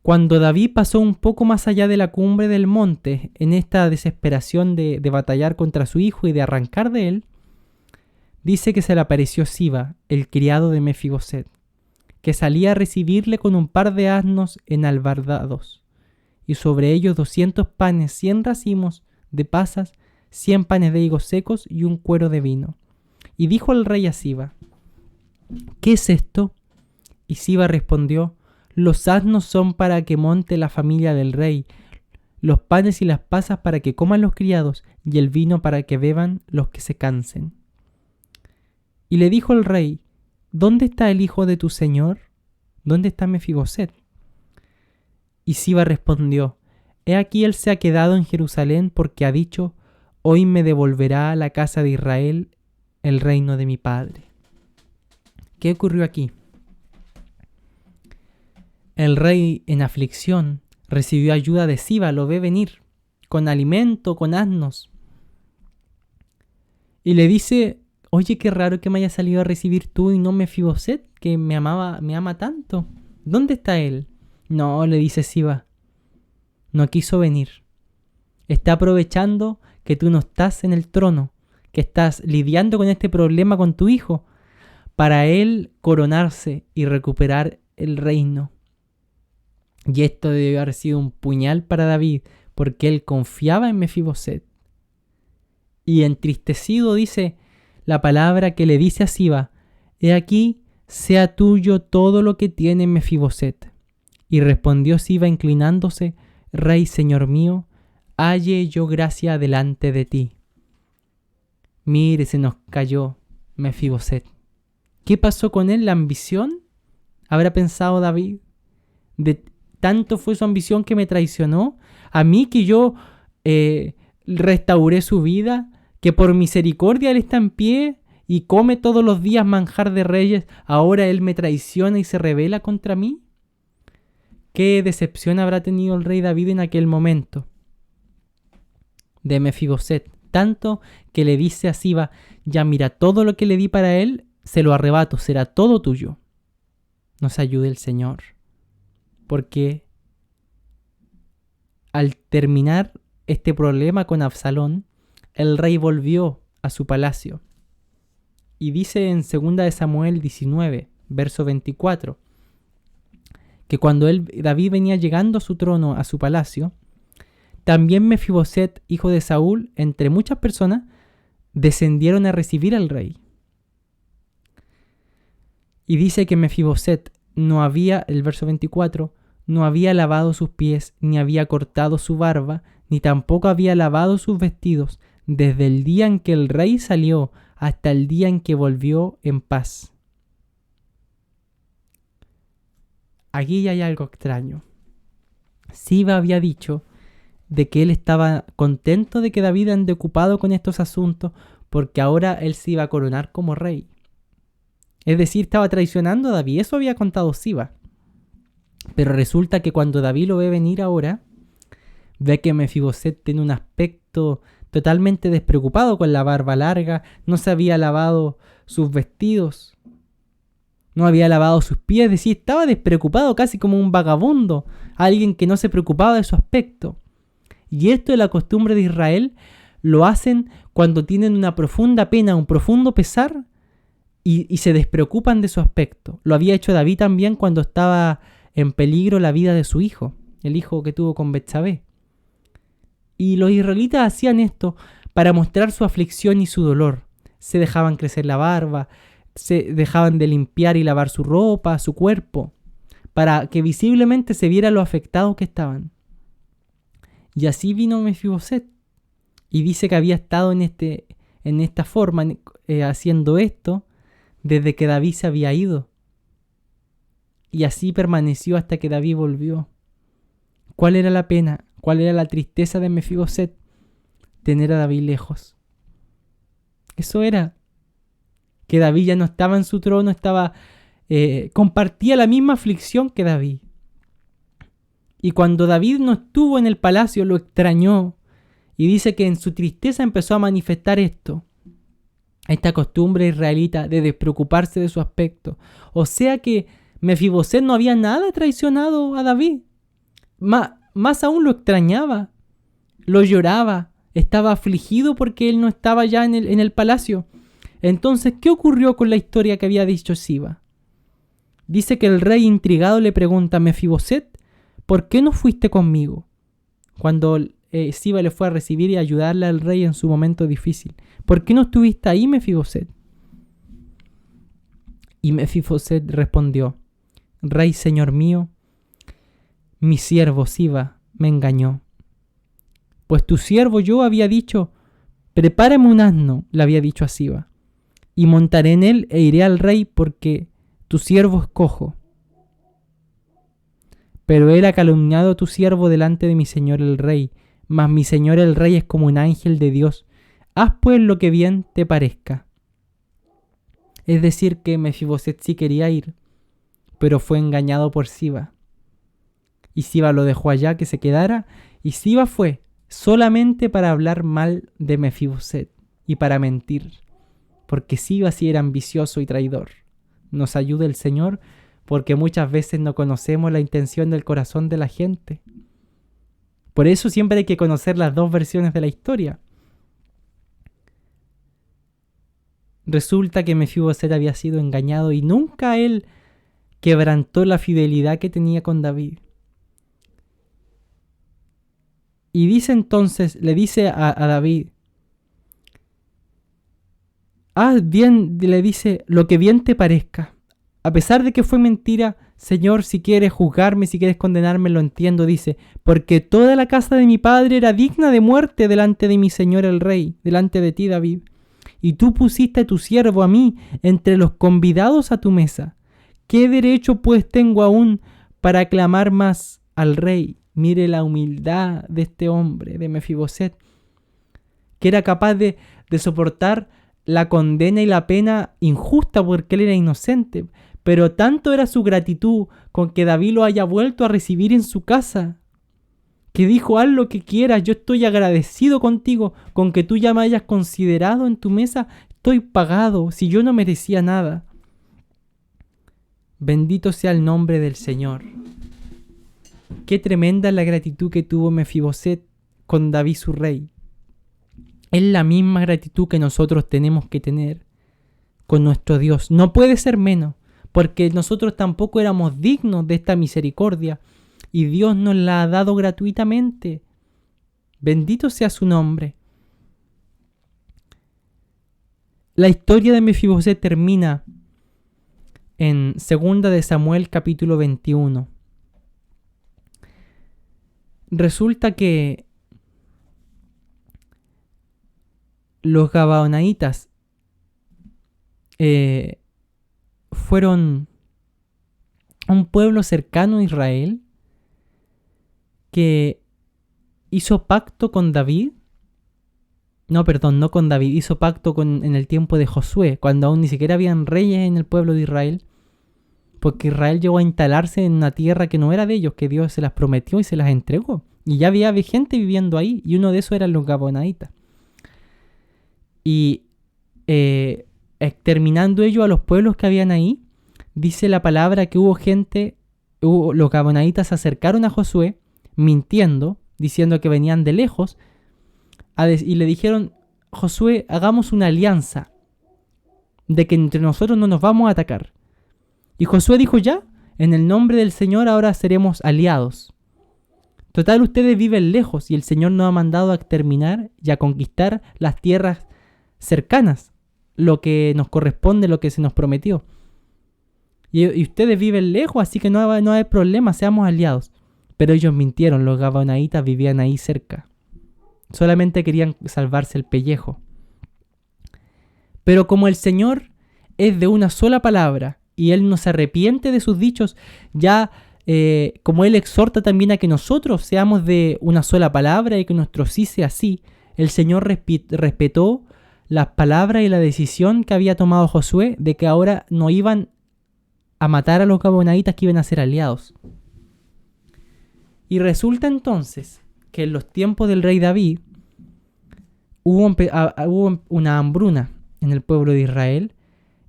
cuando David pasó un poco más allá de la cumbre del monte, en esta desesperación de batallar contra su hijo y de arrancar de él, dice que se le apareció Siba, el criado de Mefiboset, que salía a recibirle con un par de asnos enalbardados, y sobre ellos 200 panes, 100 racimos de pasas, 100 panes de higos secos y un cuero de vino. Y dijo el rey a Siba: ¿qué es esto? Y Siba respondió: los asnos son para que monte la familia del rey, los panes y las pasas para que coman los criados, y el vino para que beban los que se cansen. Y le dijo el rey: ¿dónde está el hijo de tu señor? ¿Dónde está Mefiboset? Y Siba respondió: he aquí él se ha quedado en Jerusalén porque ha dicho: hoy me devolverá a la casa de Israel el reino de mi padre. ¿Qué ocurrió aquí? El rey en aflicción recibió ayuda de Siba, lo ve venir, con alimento, con asnos. Y le dice: oye, qué raro que me haya salido a recibir tú y no Mefiboset, que me ama tanto. ¿Dónde está él? No, le dice Siba, no quiso venir. Está aprovechando que tú no estás en el trono, que estás lidiando con este problema con tu hijo, para él coronarse y recuperar el reino. Y esto debió haber sido un puñal para David, porque él confiaba en Mefiboset. Y entristecido dice la palabra que le dice a Siba: he aquí, sea tuyo todo lo que tiene Mefiboset. Y respondió Siba inclinándose: Rey, señor mío, halle yo gracia delante de ti. Mire, se nos cayó Mefiboset. ¿Qué pasó con él? ¿La ambición? ¿Habrá pensado David? De tanto fue su ambición que me traicionó. A mí, que yo restauré su vida, que por misericordia él está en pie y come todos los días manjar de reyes, ahora él me traiciona y se rebela contra mí. ¿Qué decepción habrá tenido el rey David en aquel momento de Mefiboset? Tanto que le dice a Siba: ya mira, todo lo que le di para él, se lo arrebato, será todo tuyo. Nos ayude el Señor. Porque al terminar este problema con Absalón, el rey volvió a su palacio. Y dice en 2 de Samuel 19, verso 24, que cuando David venía llegando a su trono, a su palacio, también Mefiboset, hijo de Saúl, entre muchas personas, descendieron a recibir al rey. Y dice que Mefiboset no había, el verso 24, no había lavado sus pies, ni había cortado su barba, ni tampoco había lavado sus vestidos, desde el día en que el rey salió hasta el día en que volvió en paz. Aquí hay algo extraño. Siba había dicho de que él estaba contento de que David ande ocupado con estos asuntos porque ahora él se iba a coronar como rey. Es decir, estaba traicionando a David. Eso había contado Siba. Pero resulta que cuando David lo ve venir ahora, ve que Mefiboset tiene un aspecto totalmente despreocupado, con la barba larga, no se había lavado sus vestidos, no había lavado sus pies, es decir, estaba despreocupado, casi como un vagabundo, alguien que no se preocupaba de su aspecto. Y esto de la costumbre de Israel lo hacen cuando tienen una profunda pena, un profundo pesar y se despreocupan de su aspecto. Lo había hecho David también cuando estaba en peligro la vida de su hijo, el hijo que tuvo con Betsabé. Y los israelitas hacían esto para mostrar su aflicción y su dolor. Se dejaban crecer la barba, se dejaban de limpiar y lavar su ropa, su cuerpo, para que visiblemente se viera lo afectados que estaban. Y así vino Mefiboset. Y dice que había estado en esta forma, haciendo esto, desde que David se había ido. Y así permaneció hasta que David volvió. ¿Cuál era la pena? ¿Cuál era la tristeza de Mefiboset? Tener a David lejos. Eso era. Que David ya no estaba en su trono, compartía la misma aflicción que David. Y cuando David no estuvo en el palacio, lo extrañó. Y dice que en su tristeza empezó a manifestar esta costumbre israelita de despreocuparse de su aspecto. O sea que Mefiboset no había nada traicionado a David. Más aún lo extrañaba, lo lloraba, estaba afligido porque él no estaba ya en el palacio. Entonces, ¿qué ocurrió con la historia que había dicho Siba? Dice que el rey intrigado le pregunta a Mefiboset, ¿por qué no fuiste conmigo? Cuando Siba le fue a recibir y ayudarle al rey en su momento difícil. ¿Por qué no estuviste ahí, Mefiboset? Y Mefiboset respondió, Rey, señor mío, mi siervo Siba me engañó. Pues tu siervo yo había dicho, prepárame un asno, le había dicho a Siba, y montaré en él e iré al rey porque tu siervo es cojo. Pero él ha calumniado a tu siervo delante de mi señor el rey, mas mi señor el rey es como un ángel de Dios. Haz pues lo que bien te parezca. Es decir que Mefiboset sí quería ir, pero fue engañado por Siba. Y Siba lo dejó allá que se quedara, y Siba fue solamente para hablar mal de Mefiboset y para mentir, porque Siba sí era ambicioso y traidor. Nos ayude el Señor, porque muchas veces no conocemos la intención del corazón de la gente. Por eso siempre hay que conocer las dos versiones de la historia. Resulta que Mefiboset había sido engañado y nunca él quebrantó la fidelidad que tenía con David. Y dice entonces, le dice a David, haz bien, le dice, lo que bien te parezca. A pesar de que fue mentira, Señor, si quieres juzgarme, si quieres condenarme, lo entiendo, dice, porque toda la casa de mi padre era digna de muerte delante de mi señor el rey, delante de ti, David. Y tú pusiste a tu siervo a mí entre los convidados a tu mesa. ¿Qué derecho pues tengo aún para aclamar más al rey? Mire la humildad de este hombre, de Mefiboset, que era capaz de soportar la condena y la pena injusta porque él era inocente. Pero tanto era su gratitud con que David lo haya vuelto a recibir en su casa, que dijo, haz lo que quieras, yo estoy agradecido contigo, con que tú ya me hayas considerado en tu mesa, estoy pagado, si yo no merecía nada. Bendito sea el nombre del Señor. Qué tremenda la gratitud que tuvo Mefiboset con David su rey. Es la misma gratitud que nosotros tenemos que tener con nuestro Dios. No puede ser menos, porque nosotros tampoco éramos dignos de esta misericordia y Dios nos la ha dado gratuitamente. Bendito sea su nombre. La historia de Mefiboset termina en 2 de Samuel capítulo 21. Resulta que los gabaonitas fueron un pueblo cercano a Israel que hizo pacto con David. No con David, hizo pacto en el tiempo de Josué, cuando aún ni siquiera habían reyes en el pueblo de Israel, porque Israel llegó a instalarse en una tierra que no era de ellos, que Dios se las prometió y se las entregó. Y ya había gente viviendo ahí, y uno de esos eran los gabaonitas. Y exterminando ellos a los pueblos que habían ahí, dice la palabra que los gabaonitas se acercaron a Josué, mintiendo, diciendo que venían de lejos, y le dijeron: Josué, hagamos una alianza de que entre nosotros no nos vamos a atacar. Y Josué dijo: ya, en el nombre del Señor ahora seremos aliados. Total, ustedes viven lejos y el Señor nos ha mandado a exterminar y a conquistar las tierras cercanas, lo que nos corresponde, lo que se nos prometió. Y ustedes viven lejos, así que no hay problema, seamos aliados. Pero ellos mintieron, los gabaonitas vivían ahí cerca. Solamente querían salvarse el pellejo. Pero como el Señor es de una sola palabra y Él no se arrepiente de sus dichos, ya como Él exhorta también a que nosotros seamos de una sola palabra y que nuestro sí sea sí, el Señor respetó las palabras y la decisión que había tomado Josué de que ahora no iban a matar a los gabaonitas, que iban a ser aliados. Y resulta entonces que en los tiempos del rey David hubo una hambruna en el pueblo de Israel,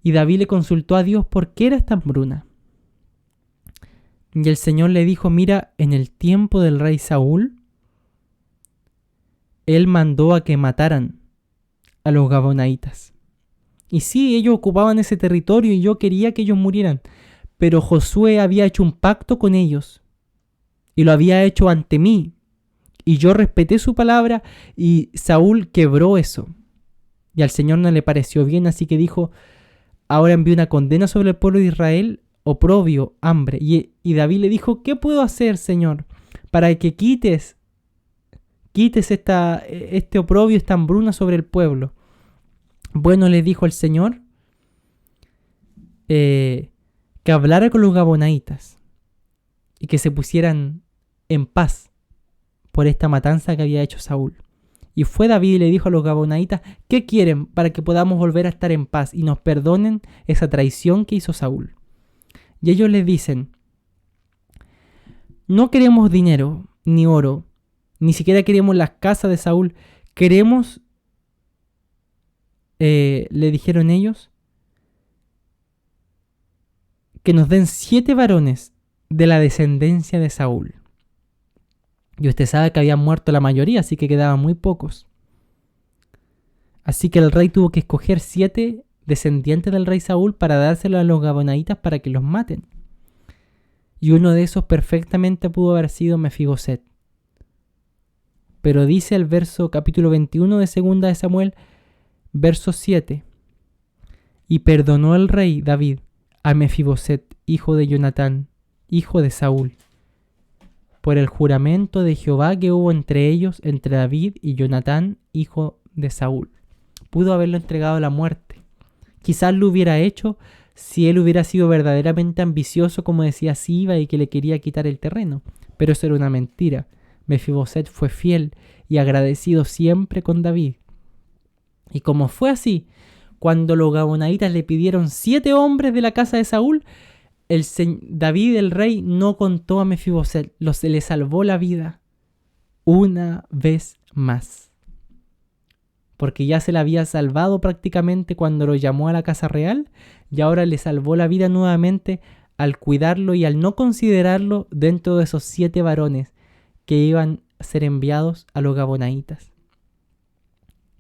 y David le consultó a Dios por qué era esta hambruna. Y el Señor le dijo: mira, en el tiempo del rey Saúl, él mandó a que mataran a los gabaonitas. Y sí, ellos ocupaban ese territorio y yo quería que ellos murieran, pero Josué había hecho un pacto con ellos y lo había hecho ante mí, y yo respeté su palabra, y Saúl quebró eso. Y al Señor no le pareció bien, así que dijo: ahora envío una condena sobre el pueblo de Israel, oprobio, hambre. Y David le dijo: ¿qué puedo hacer, Señor, para que quites este oprobio, esta hambruna sobre el pueblo? Bueno, le dijo el Señor que hablara con los gabaonitas y que se pusieran en paz por esta matanza que había hecho Saúl. Y fue David y le dijo a los gabaonitas: ¿qué quieren para que podamos volver a estar en paz y nos perdonen esa traición que hizo Saúl? Y ellos le dicen: no queremos dinero, ni oro, ni siquiera queremos las casas de Saúl. Queremos, le dijeron ellos, que nos den 7 varones de la descendencia de Saúl. Y usted sabe que habían muerto la mayoría, así que quedaban muy pocos. Así que el rey tuvo que escoger 7 descendientes del rey Saúl para dárselo a los gabaonitas para que los maten. Y uno de esos perfectamente pudo haber sido Mefiboset. Pero dice el capítulo 21 de 2 de Samuel, verso 7: y perdonó el rey David a Mefiboset, hijo de Jonatán, hijo de Saúl, por el juramento de Jehová que hubo entre ellos, entre David y Jonatán, hijo de Saúl. Pudo haberlo entregado a la muerte. Quizás lo hubiera hecho si él hubiera sido verdaderamente ambicioso, como decía Siba, y que le quería quitar el terreno. Pero eso era una mentira. Mefiboset fue fiel y agradecido siempre con David. Y como fue así, cuando los gabaonitas le pidieron 7 hombres de la casa de Saúl, David el rey no contó a Mefiboset, le salvó la vida una vez más. Porque ya se la había salvado prácticamente cuando lo llamó a la casa real, y ahora le salvó la vida nuevamente al cuidarlo y al no considerarlo dentro de esos 7 varones que iban a ser enviados a los gabaonitas.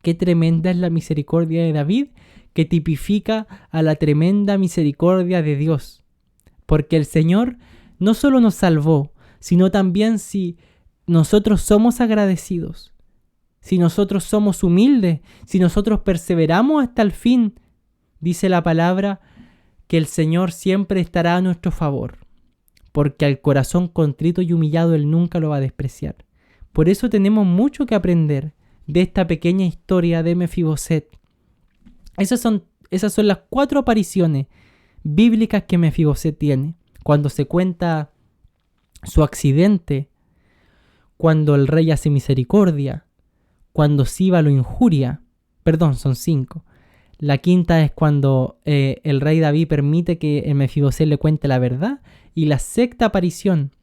Qué tremenda es la misericordia de David, que tipifica a la tremenda misericordia de Dios. Porque el Señor no solo nos salvó, sino también si nosotros somos agradecidos, si nosotros somos humildes, si nosotros perseveramos hasta el fin, dice la palabra que el Señor siempre estará a nuestro favor, porque al corazón contrito y humillado Él nunca lo va a despreciar. Por eso tenemos mucho que aprender de esta pequeña historia de Mefiboset. Esas son las 4 apariciones bíblicas que Mefiboset tiene. Cuando se cuenta su accidente, cuando el rey hace misericordia, cuando Siba lo injuria. Perdón, son 5. La quinta es cuando el rey David permite que el Mefiboset le cuente la verdad. Y la 6ª aparición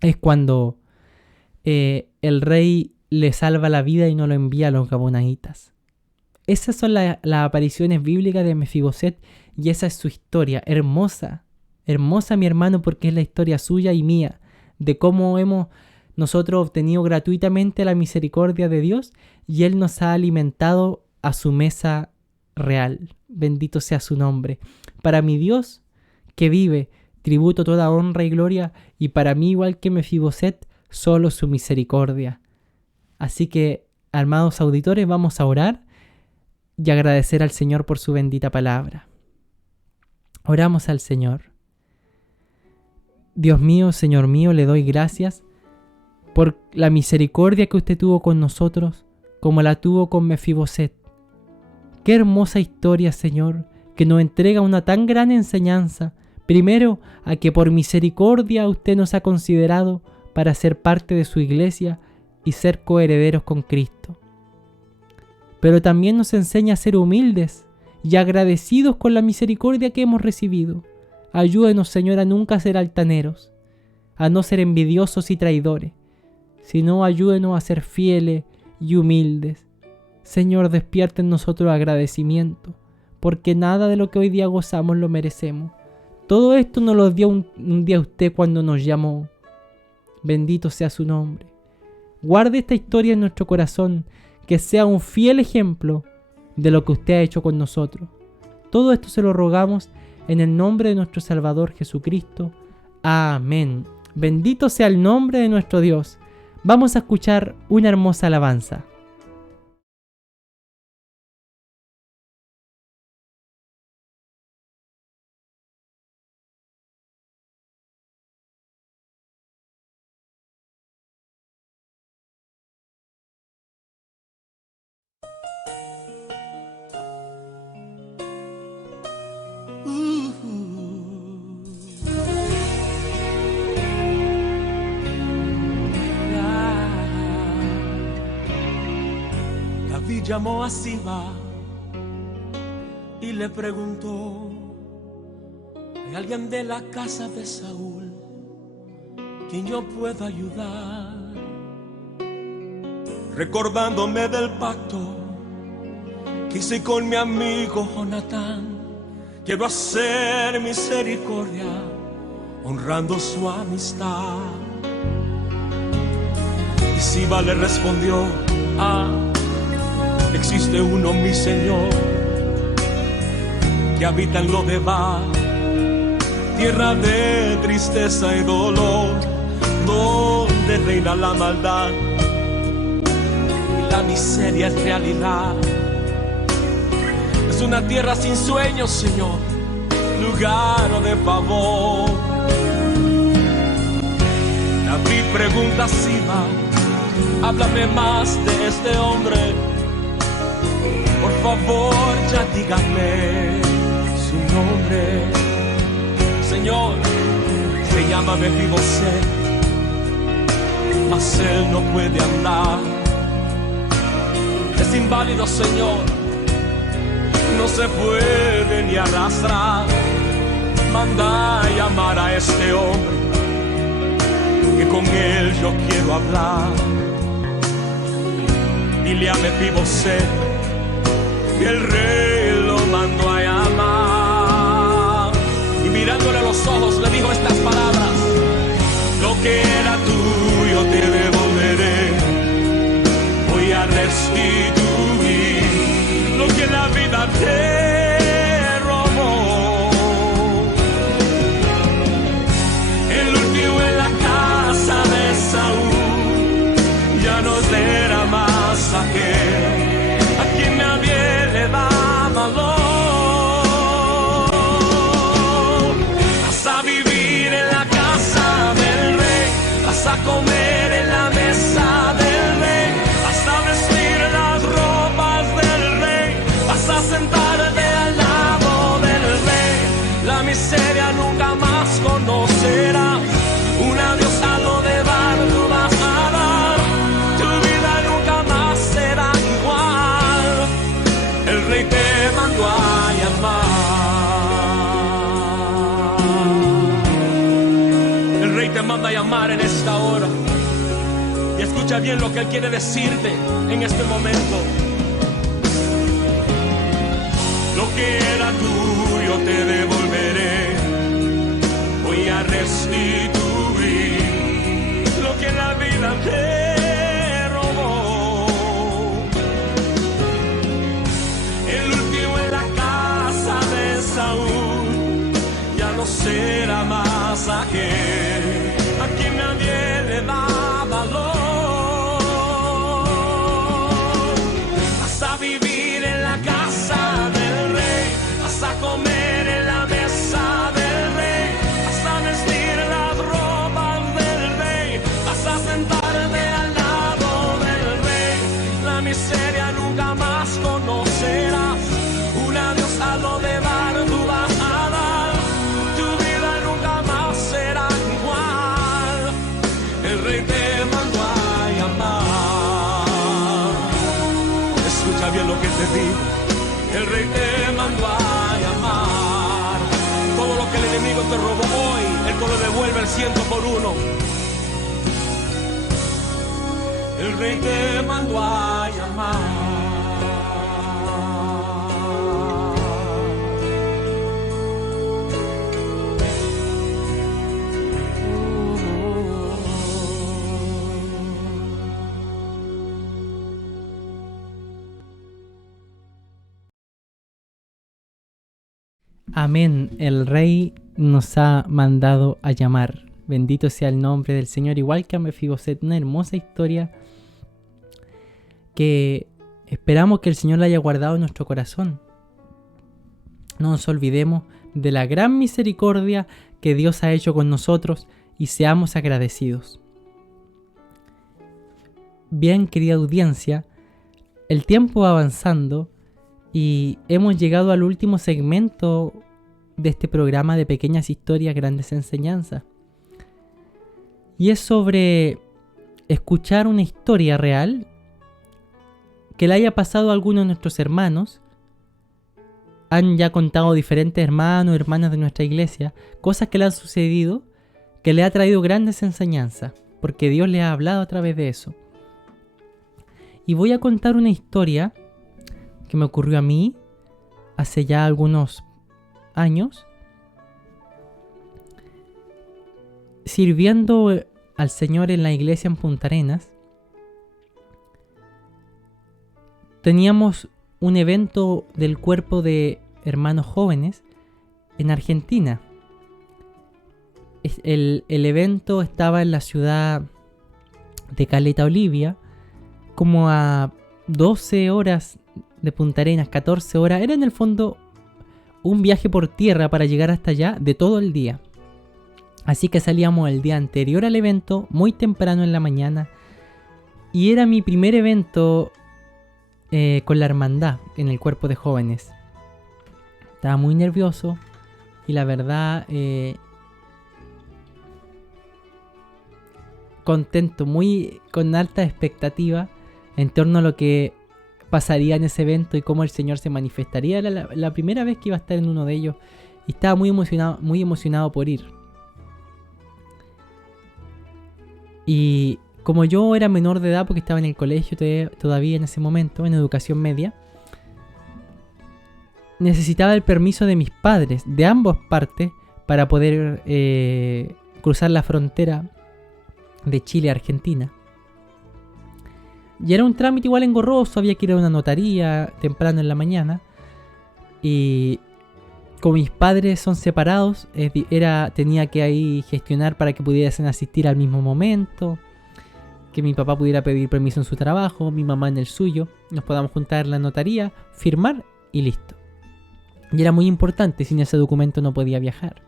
es cuando el rey le salva la vida y no lo envía a los gabaonitas. Esas son las apariciones bíblicas de Mefiboset y esa es su historia. Hermosa, hermosa mi hermano, porque es la historia suya y mía, de cómo hemos nosotros obtenido gratuitamente la misericordia de Dios y Él nos ha alimentado a su mesa real. Bendito sea su nombre. Para mi Dios que vive, tributo toda honra y gloria, y para mí, igual que Mefiboset, solo su misericordia. Así que, amados auditores, vamos a orar y agradecer al Señor por su bendita palabra. Oramos al Señor. Dios mío, Señor mío, le doy gracias por la misericordia que usted tuvo con nosotros, como la tuvo con Mefiboset. Qué hermosa historia, Señor, que nos entrega una tan gran enseñanza. Primero, a que por misericordia usted nos ha considerado para ser parte de su iglesia y ser coherederos con Cristo. Pero también nos enseña a ser humildes y agradecidos con la misericordia que hemos recibido. Ayúdenos, Señor, a nunca ser altaneros, a no ser envidiosos y traidores, sino ayúdenos a ser fieles y humildes. Señor, despierte en nosotros agradecimiento, porque nada de lo que hoy día gozamos lo merecemos. Todo esto nos lo dio un día usted cuando nos llamó. Bendito sea su nombre. Guarde esta historia en nuestro corazón, que sea un fiel ejemplo de lo que usted ha hecho con nosotros. Todo esto se lo rogamos en el nombre de nuestro Salvador Jesucristo. Amén. Bendito sea el nombre de nuestro Dios. Vamos a escuchar una hermosa alabanza. David llamó a Siba y le preguntó: ¿hay alguien de la casa de Saúl quien yo pueda ayudar? Recordándome del pacto que hice con mi amigo Jonatán, quiero hacer misericordia honrando su amistad. Y Siba le respondió: existe uno, mi Señor, que habita en Lodebar, tierra de tristeza y dolor, donde reina la maldad y la miseria es realidad. Es una tierra sin sueños, Señor, lugar de favor. David pregunta a Siba: háblame más de este hombre, por favor, ya dígame su nombre. Señor, se llama Mefiboset, mas él no puede andar. Es inválido, Señor, no se puede ni arrastrar. Manda a llamar a este hombre, que con él yo quiero hablar. Dile a Mefiboset que el rey lo mandó a llamar. Y mirándole a los ojos le dijo estas palabras: lo que era tuyo te devolveré, voy a resolver restituir lo que la vida te robó. El último en la casa de Saúl ya no será más aquel a quien nadie le da valor. Vas a vivir en la casa del rey, vas a comer en la mesa del rey, vas a vestir las ropas del rey, vas a sentarte al lado del rey. La miseria nunca más conocerás, un adiós a lo de dar tú vas a dar, tu vida nunca más será igual. El rey te mandó a llamar, el rey te manda a llamar en esta hora. Y escucha bien lo que Él quiere decirte en este momento. Lo que era tuyo te devolveré, voy a restituir lo que la vida te robó. El último en la casa de Saúl ya no será más aquel a quien nadie le da valor. Vas a vivir en la casa del rey, vas a comer en la mesa del rey, vas a vestir las ropas del rey, vas a sentarte al lado del rey. La miseria nunca más conocerás, un adiós a lo de dar tú vas a dar, tu vida nunca más será igual. El rey te mandó a llamar. Escucha bien lo que te digo, el rey te mandó a llamar. Todo lo que el enemigo te robó hoy, Él te lo devuelve el 100 por 1. El rey te mandó a llamar. Amén, el Rey nos ha mandado a llamar. Bendito sea el nombre del Señor, igual que a Mefiboset, una hermosa historia que esperamos que el Señor la haya guardado en nuestro corazón. No nos olvidemos de la gran misericordia que Dios ha hecho con nosotros y seamos agradecidos. Bien, querida audiencia, el tiempo va avanzando y hemos llegado al último segmento de este programa de pequeñas historias, grandes enseñanzas. Y es sobre escuchar una historia real que le haya pasado a alguno de nuestros hermanos. Han ya contado diferentes hermanos y hermanas de nuestra iglesia cosas que le han sucedido, que le ha traído grandes enseñanzas, porque Dios le ha hablado a través de eso. Y voy a contar una historia que me ocurrió a mí hace ya algunos años, sirviendo al Señor en la iglesia en Punta Arenas. Teníamos un evento del cuerpo de hermanos jóvenes en Argentina. El evento estaba en la ciudad de Caleta Olivia, como a 12 horas de Punta Arenas, 14 horas. Era en el fondo un viaje por tierra para llegar hasta allá de todo el día. Así que salíamos el día anterior al evento, muy temprano en la mañana. Y era mi primer evento con la hermandad en el cuerpo de jóvenes. Estaba muy nervioso y la verdad contento, muy con alta expectativa en torno a lo que pasaría en ese evento y cómo el Señor se manifestaría. Era la primera vez que iba a estar en uno de ellos y estaba muy emocionado por ir. Y como yo era menor de edad porque estaba en el colegio todavía en ese momento, en educación media, necesitaba el permiso de mis padres, de ambas partes, para poder cruzar la frontera de Chile a Argentina. Y era un trámite igual engorroso, había que ir a una notaría temprano en la mañana. Y como mis padres son separados, tenía que ahí gestionar para que pudiesen asistir al mismo momento, que mi papá pudiera pedir permiso en su trabajo, mi mamá en el suyo, nos podamos juntar en la notaría, firmar y listo. Y era muy importante, sin ese documento no podía viajar.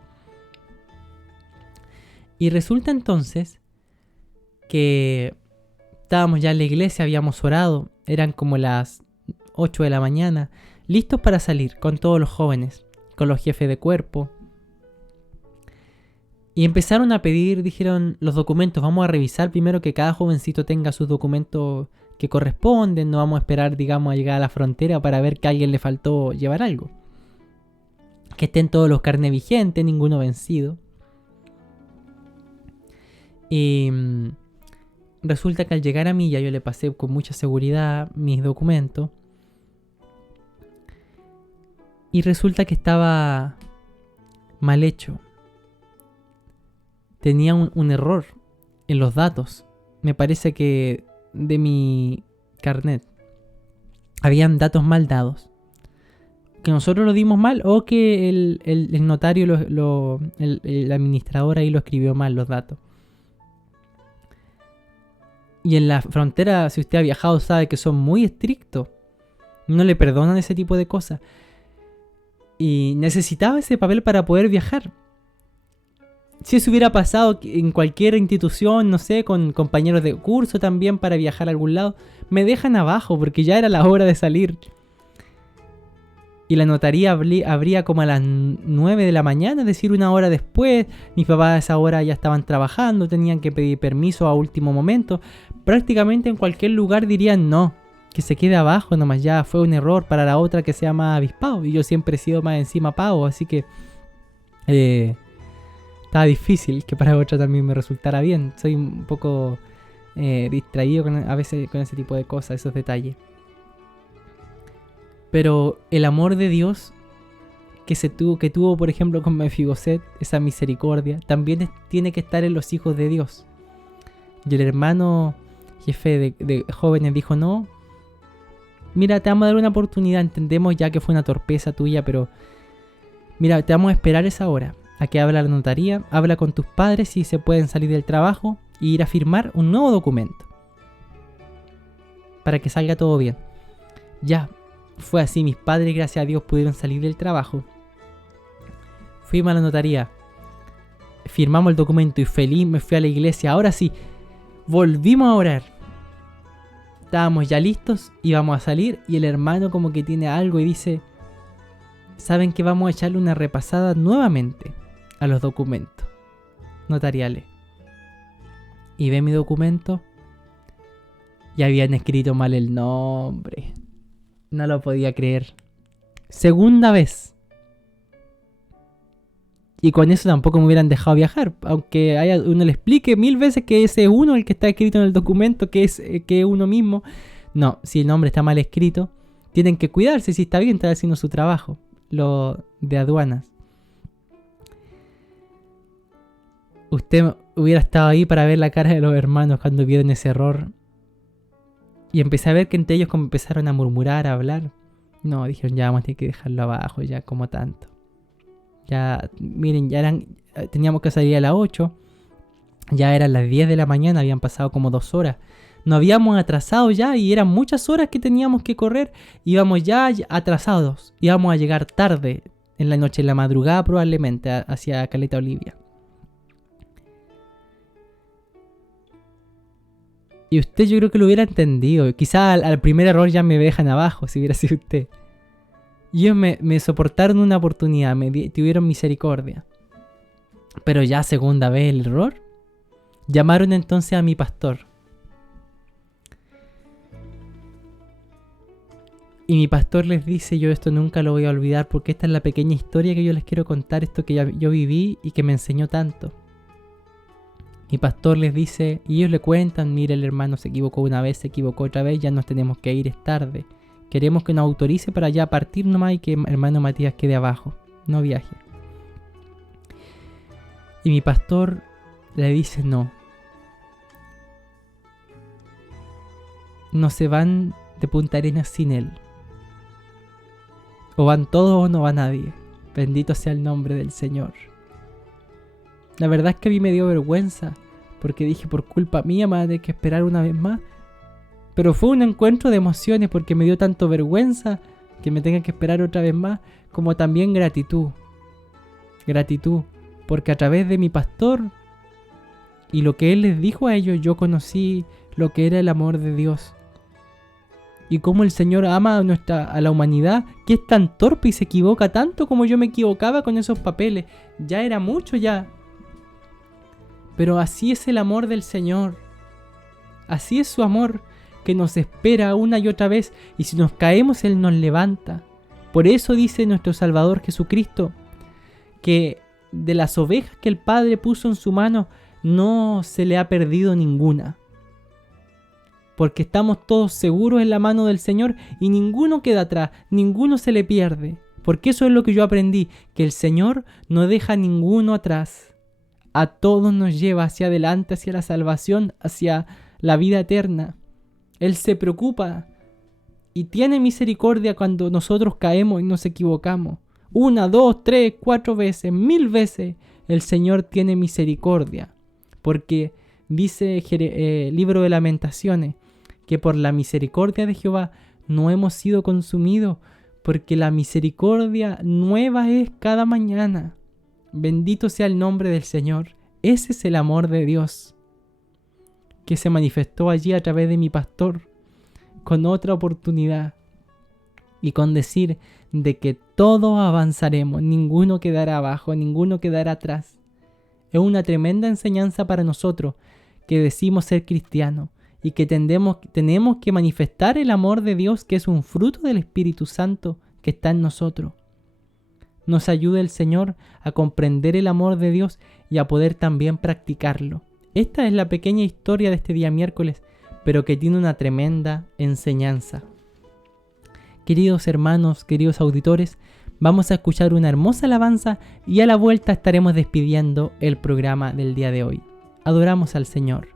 Y resulta entonces que estábamos ya en la iglesia, habíamos orado, eran como las 8 de la mañana, listos para salir con todos los jóvenes, con los jefes de cuerpo. Y empezaron a pedir, dijeron, los documentos, vamos a revisar primero que cada jovencito tenga sus documentos que corresponden, no vamos a esperar, digamos, a llegar a la frontera para ver que a alguien le faltó llevar algo. Que estén todos los carnets vigentes, ninguno vencido. Y resulta que al llegar a mí, ya yo le pasé con mucha seguridad mis documentos. Y resulta que estaba mal hecho. Tenía un error en los datos. Me parece que de mi carnet habían datos mal dados. Que nosotros lo dimos mal o que el notario, el administrador ahí lo escribió mal los datos. Y en la frontera, si usted ha viajado, sabe que son muy estrictos. No le perdonan ese tipo de cosas. Y necesitaba ese papel para poder viajar. Si eso hubiera pasado en cualquier institución, no sé, con compañeros de curso también para viajar a algún lado, me dejan abajo porque ya era la hora de salir. Y la notaría abría como a las 9 de la mañana, es decir, una hora después. Mis papás a esa hora ya estaban trabajando, tenían que pedir permiso a último momento. Prácticamente en cualquier lugar dirían no, que se quede abajo nomás, ya fue un error para la otra que sea más avispado. Y yo siempre he sido más encima pavo, así que estaba difícil que para otra también me resultara bien. Soy un poco distraído a veces con ese tipo de cosas, esos detalles. Pero el amor de Dios que tuvo, por ejemplo, con Mefiboset, esa misericordia, también tiene que estar en los hijos de Dios. Y el hermano jefe de jóvenes dijo, no, mira, te vamos a dar una oportunidad, entendemos ya que fue una torpeza tuya, pero mira, te vamos a esperar esa hora, a que habla la notaría, habla con tus padres si se pueden salir del trabajo y ir a firmar un nuevo documento, para que salga todo bien. Ya. Fue así, mis padres, gracias a Dios, pudieron salir del trabajo. Fuimos a la notaría, firmamos el documento y feliz me fui a la iglesia. Ahora sí, volvimos a orar. Estábamos ya listos, íbamos a salir y el hermano como que tiene algo y dice, ¿saben que vamos a echarle una repasada nuevamente a los documentos notariales? Y ve mi documento y habían escrito mal el nombre. No lo podía creer. Segunda vez. Y con eso tampoco me hubieran dejado viajar. Aunque uno le explique 1000 veces que ese es uno el que está escrito en el documento, que es uno mismo. No, si el nombre está mal escrito, tienen que cuidarse si está bien, está haciendo su trabajo. Lo de aduanas. Usted hubiera estado ahí para ver la cara de los hermanos cuando vieron ese error. Y empecé a ver que entre ellos como empezaron a murmurar, a hablar. No, dijeron, ya vamos a tener que dejarlo abajo, ya como tanto. Ya, miren, teníamos que salir a las 8. Ya eran las 10 de la mañana, habían pasado como 2 horas. Nos habíamos atrasado ya y eran muchas horas que teníamos que correr. Íbamos ya atrasados. Íbamos a llegar tarde en la noche, en la madrugada probablemente, hacia Caleta Olivia. Y usted yo creo que lo hubiera entendido. Quizá al primer error ya me dejan abajo, si hubiera sido usted. Y ellos me soportaron una oportunidad, tuvieron misericordia. Pero ya segunda vez el error. Llamaron entonces a mi pastor. Y mi pastor les dice, yo esto nunca lo voy a olvidar porque esta es la pequeña historia que yo les quiero contar, esto que yo viví y que me enseñó tanto. Mi pastor les dice, y ellos le cuentan, mira, el hermano se equivocó una vez, se equivocó otra vez, ya nos tenemos que ir, es tarde. Queremos que nos autorice para ya partir nomás y que hermano Matías quede abajo, no viaje. Y mi pastor le dice no. no se van de Punta Arenas sin Él. O van todos o no va nadie. Bendito sea el nombre del Señor. La verdad es que a mí me dio vergüenza, porque dije, por culpa mía me voy a tener que esperar una vez más. Pero fue un encuentro de emociones, porque me dio tanto vergüenza que me tenga que esperar otra vez más, como también gratitud. Gratitud, porque a través de mi pastor y lo que él les dijo a ellos, yo conocí lo que era el amor de Dios. Y cómo el Señor ama a la humanidad, que es tan torpe y se equivoca tanto como yo me equivocaba con esos papeles. Ya era mucho ya. Pero así es el amor del Señor. Así es su amor, que nos espera una y otra vez, y si nos caemos Él nos levanta. Por eso dice nuestro Salvador Jesucristo, que de las ovejas que el Padre puso en su mano, no se le ha perdido ninguna. Porque estamos todos seguros en la mano del Señor y ninguno queda atrás, ninguno se le pierde. Porque eso es lo que yo aprendí, que el Señor no deja a ninguno atrás. A todos nos lleva hacia adelante, hacia la salvación, hacia la vida eterna. Él se preocupa y tiene misericordia cuando nosotros caemos y nos equivocamos. 1, 2, 3, 4 veces, 1000 veces el Señor tiene misericordia. Porque dice Libro de Lamentaciones, que por la misericordia de Jehová no hemos sido consumidos, porque la misericordia nueva es cada mañana. Bendito sea el nombre del Señor. Ese es el amor de Dios, que se manifestó allí a través de mi pastor, con otra oportunidad, y con decir de que todos avanzaremos, ninguno quedará abajo, ninguno quedará atrás. Es una tremenda enseñanza para nosotros, que decimos ser cristianos, y que tenemos que manifestar el amor de Dios, que es un fruto del Espíritu Santo que está en nosotros. Nos ayude el Señor a comprender el amor de Dios y a poder también practicarlo. Esta es la pequeña historia de este día miércoles, pero que tiene una tremenda enseñanza. Queridos hermanos, queridos auditores, vamos a escuchar una hermosa alabanza y a la vuelta estaremos despidiendo el programa del día de hoy. Adoramos al Señor.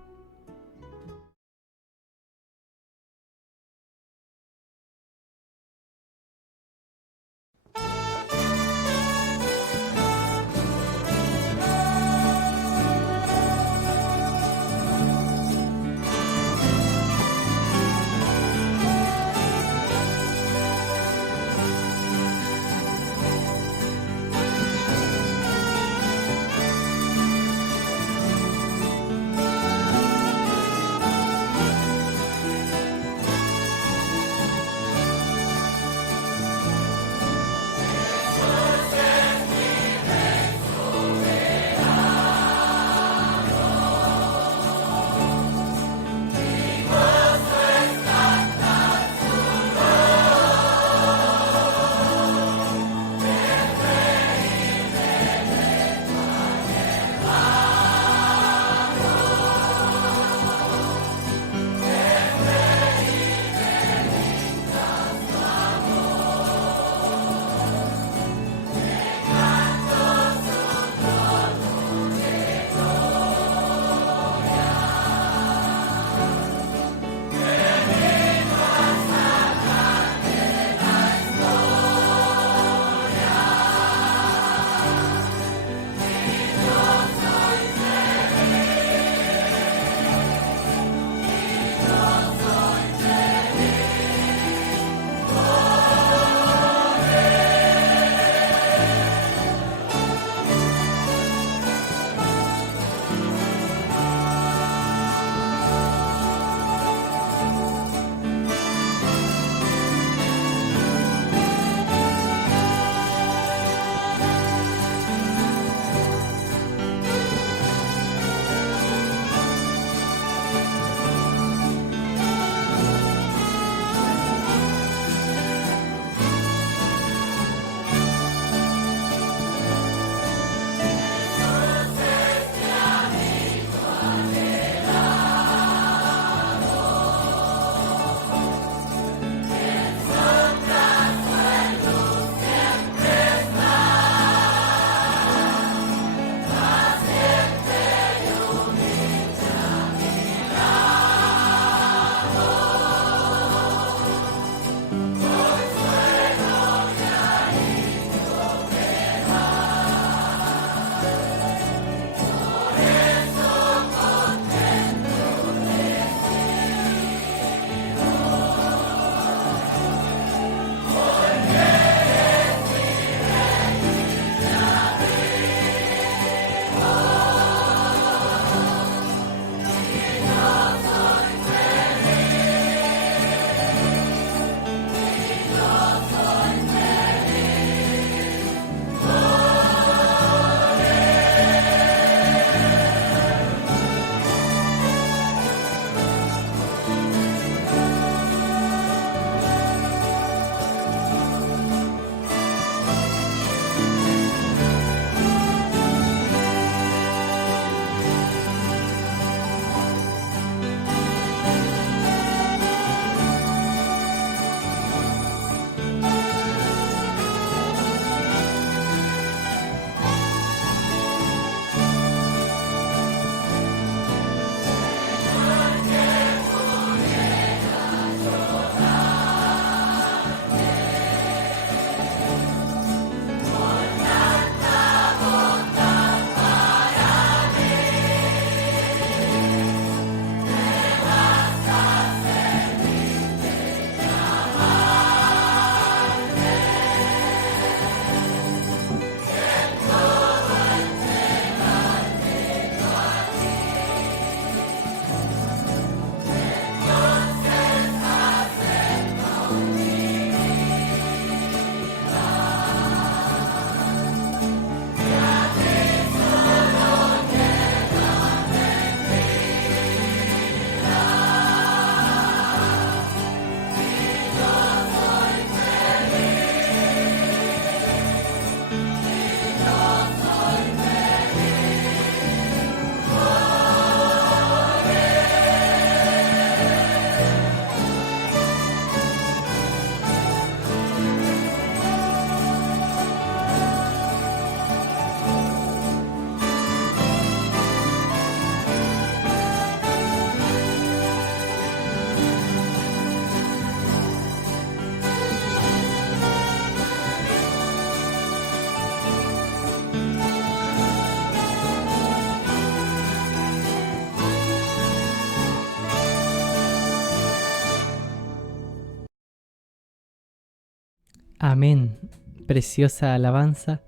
Amén. Preciosa alabanza,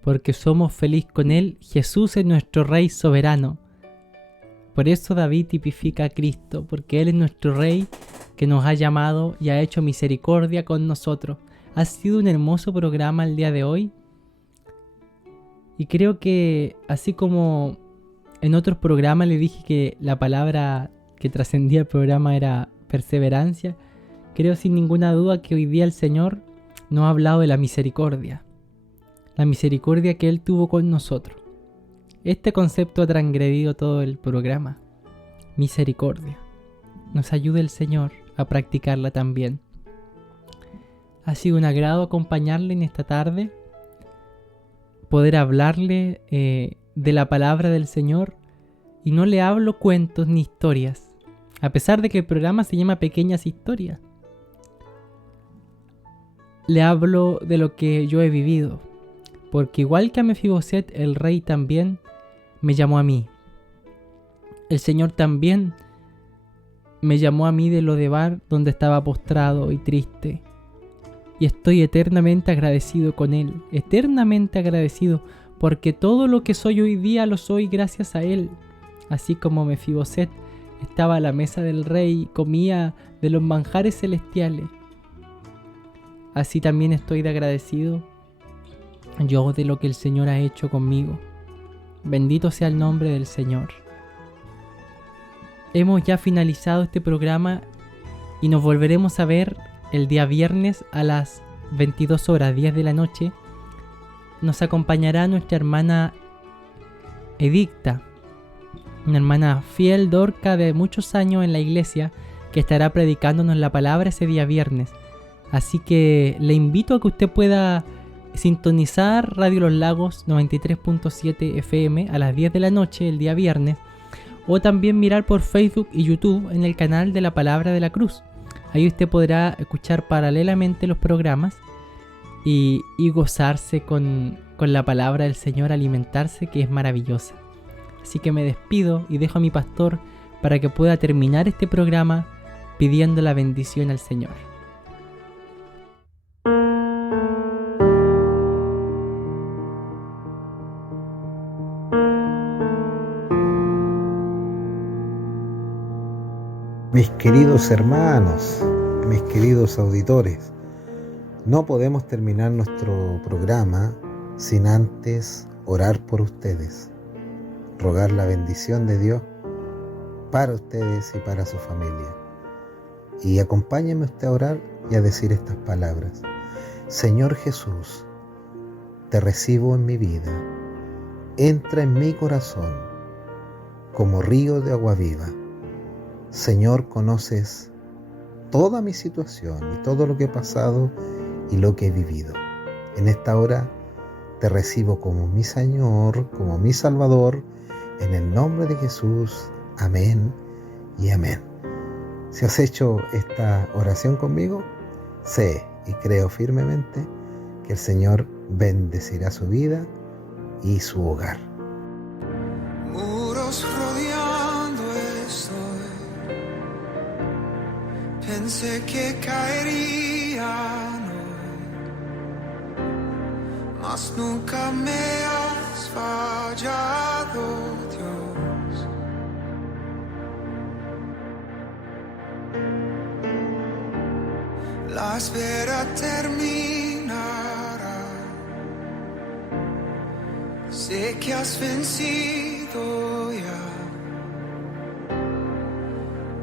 porque somos feliz con Él. Jesús es nuestro Rey soberano. Por eso David tipifica a Cristo, porque Él es nuestro Rey que nos ha llamado y ha hecho misericordia con nosotros. Ha sido un hermoso programa el día de hoy. Y creo que así como en otros programas le dije que la palabra que trascendía el programa era perseverancia, creo sin ninguna duda que hoy día el Señor nos ha hablado de la misericordia que Él tuvo con nosotros. Este concepto ha transgredido todo el programa. Misericordia. Nos ayude el Señor a practicarla también. Ha sido un agrado acompañarle en esta tarde, poder hablarle de la palabra del Señor, y no le hablo cuentos ni historias, a pesar de que el programa se llama Pequeñas Historias. Le hablo de lo que yo he vivido, porque igual que a Mefiboset, el rey también me llamó a mí. El Señor también me llamó a mí de Lodebar, donde estaba postrado y triste. Y estoy eternamente agradecido con Él, eternamente agradecido, porque todo lo que soy hoy día lo soy gracias a Él. Así como Mefiboset estaba a la mesa del rey y comía de los manjares celestiales, así también estoy de agradecido yo de lo que el Señor ha hecho conmigo. Bendito sea el nombre del Señor. Hemos ya finalizado este programa y nos volveremos a ver el día viernes a las 22 horas, 10 de la noche. Nos acompañará nuestra hermana Edicta, una hermana fiel, dorca de muchos años en la iglesia, que estará predicándonos la palabra ese día viernes. Así que le invito a que usted pueda sintonizar Radio Los Lagos 93.7 FM a las 10 de la noche el día viernes, o también mirar por Facebook y YouTube en el canal de la Palabra de la Cruz. Ahí usted podrá escuchar paralelamente los programas y gozarse con la palabra del Señor, alimentarse, que es maravillosa. Así que me despido y dejo a mi pastor para que pueda terminar este programa pidiendo la bendición al Señor. Mis queridos hermanos, mis queridos auditores, no podemos terminar nuestro programa sin antes orar por ustedes, rogar la bendición de Dios para ustedes y para su familia. Y acompáñeme usted a orar y a decir estas palabras: Señor Jesús, te recibo en mi vida, entra en mi corazón como río de agua viva. Señor, conoces toda mi situación y todo lo que he pasado y lo que he vivido. En esta hora te recibo como mi Señor, como mi Salvador, en el nombre de Jesús. Amén y amén. Si has hecho esta oración conmigo, sé y creo firmemente que el Señor bendecirá su vida y su hogar. Muros rodeando estoy, pensé que caerían hoy, mas nunca me has fallado, Dios. La espera terminará, sé que has vencido ya,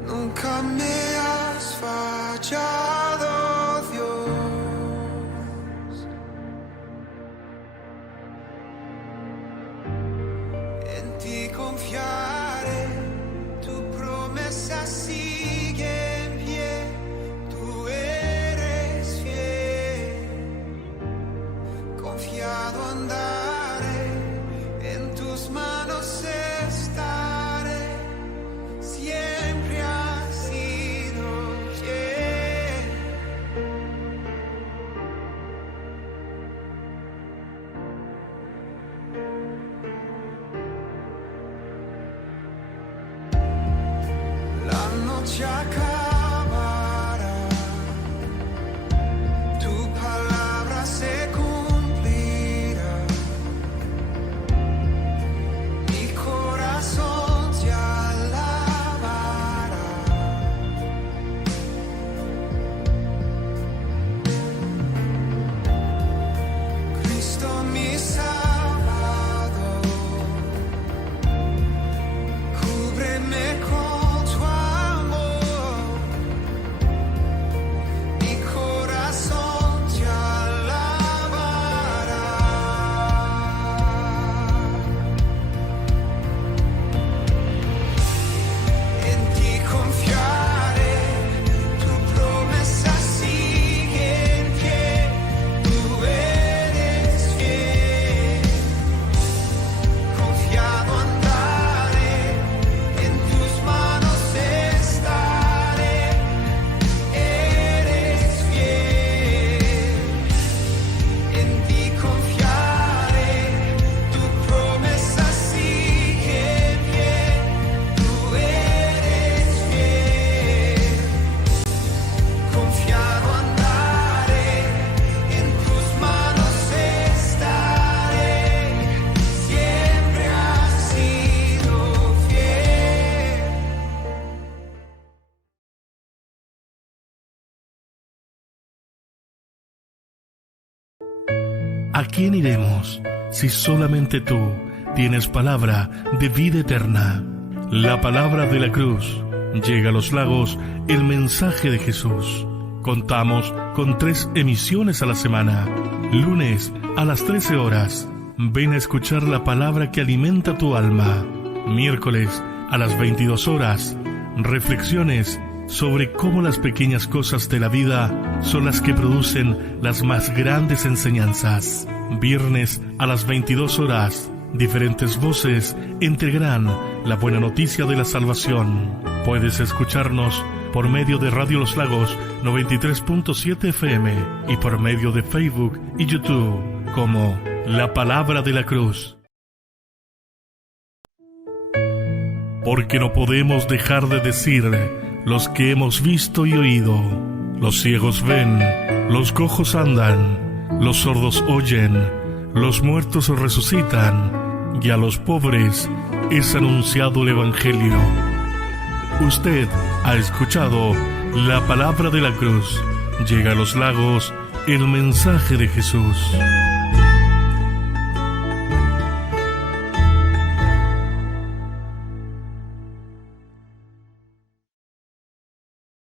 nunca me has fallado, Dios. En ti confiaré, tu promesa sigue en pie, tú eres fiel, confiado andaré, en tus manos estaré, siempre has sido fiel. La noche acabará, tu palabra ¿A quién iremos si solamente tú tienes palabra de vida eterna? La palabra de la cruz. Llega a los lagos el mensaje de Jesús. Contamos con 3 emisiones a la semana. Lunes a las 13 horas. Ven a escuchar la palabra que alimenta tu alma. Miércoles a las 22 horas. Reflexiones sobre cómo las pequeñas cosas de la vida son las que producen las más grandes enseñanzas. Viernes a las 22 horas. Diferentes voces entregarán la buena noticia de la salvación. Puedes escucharnos por medio de Radio Los Lagos 93.7 FM y por medio de Facebook y YouTube como La Palabra de la Cruz. Porque no podemos dejar de decir los que hemos visto y oído. Los ciegos ven, los cojos andan, los sordos oyen, los muertos resucitan, y a los pobres es anunciado el Evangelio. Usted ha escuchado la palabra de la cruz. Llega a los lagos el mensaje de Jesús.